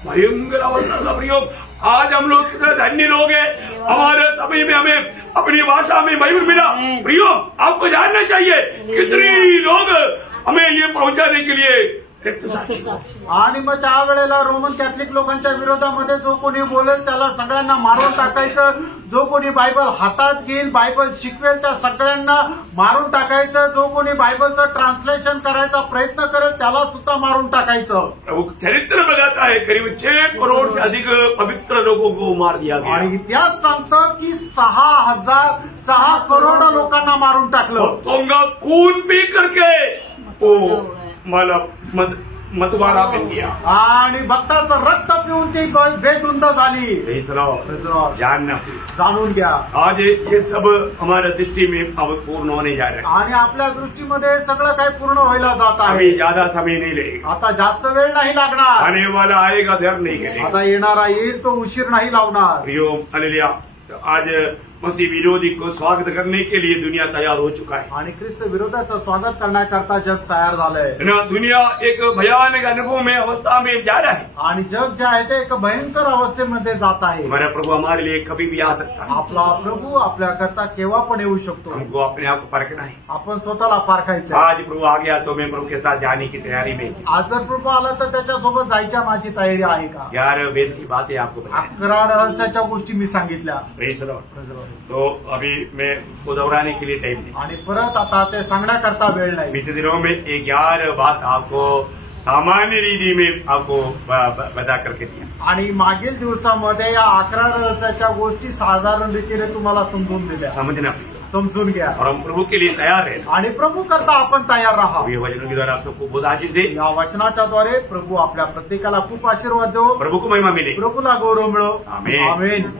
भयंकर अवस्था का प्रयोग. आज हम लोग कितने धन्य लोग हैं, हमारे समय में हमें अपनी भाषा में बाइबल मिला. प्रयोग आपको जानना चाहिए कितने लोग हमें ये पहुंचाने के लिए. आणि मग त्या वेळेला रोमन कॅथलिक लोकांच्या विरोधामध्ये जो कोणी बोलेल त्याला सगळ्यांना मारून टाकायचं. जो कोणी बायबल हातात घेईल, बायबल शिकवेल त्या सगळ्यांना मारून टाकायचं. जो कोणी बायबलचं ट्रान्सलेशन करायचा प्रयत्न करेल त्याला सुद्धा मारून टाकायचं. चरित्र बताता है करीब 6 करोड़ से अधिक पवित्र लोगों को मार दिया गया. आणि इतिहास सांगतो की 6 करोड लोकांना मारून टाकलं. तो खून पी करके मतवाला बन गया. आणि भक्ताचं रक्त पिऊन ती बेधुंद झाली. जाणून घ्या. आज ये सब हमारे दृष्टि में अब पूर्ण होने जा रहा है. आणि आपल्या दृष्टीमध्ये सगळं काही पूर्ण व्हायला जात आहे. अभी ज्यादा समय नहीं लगेगा. आता जास्त वेळ नाही लागणार. आने वाला आएगा देर नहीं करेगा. आता येणारा येईल तो उशीर नाही लावणार. प्रियो हालेलुया. आज मसीह विरोधी को स्वागत करने के लिए दुनिया तैयार हो चुका है. आणि ख्रिस्त विरोधाचं स्वागत करण्याकरता जग तयार झालंय. दुनिया एक भयानक अनुभव में अवस्था में जा रहा है. आणि जग जे आहे ते एक भयंकर अवस्थेमध्ये जात आहे. हमारा प्रभु हमारे लिए कभी भी आ सकता है. आपला प्रभू आपल्याकरता केव्हा पण येऊ शकतो. हमको अपने आप को परखना है. आपण स्वतःला पारखायचं. आज प्रभू आ गया तो मैं प्रभू के साथ जाने की तैयारी में. आज जर प्रभू आला तर त्याच्यासोबत जायच्या माझी तयारी आहे का? 11 वेद की बातें आपको 11 रहस्याच्या गोष्टी मी सांगितल्या. तो अभी मैं उसको दोहराने के लिए टाइम नहीं. आणि परत आता ते सांगण्याकरता वेळ नाही. बीते दिनों में 11 बात आपको सामान्य रीति में आपको बता करके दिया। आणि मागील दिवसामध्ये या 11 रहस्याच्या गोष्टी साधारण रीतीने तुम्हाला समजून दिल्या, समझना समजून घ्या और हम प्रभु के लिए तैयार है आणि प्रभू करता आपण तयार राहा। ये वचनों के द्वारा आप सबको बहुत आशीष दे, या वचनाच्या द्वारे प्रभू आपल्या प्रत्येकाला खूप आशीर्वाद देव, प्रभु को महिमा मिले, प्रभूला गौरव मिळो। आमेन। आमेन।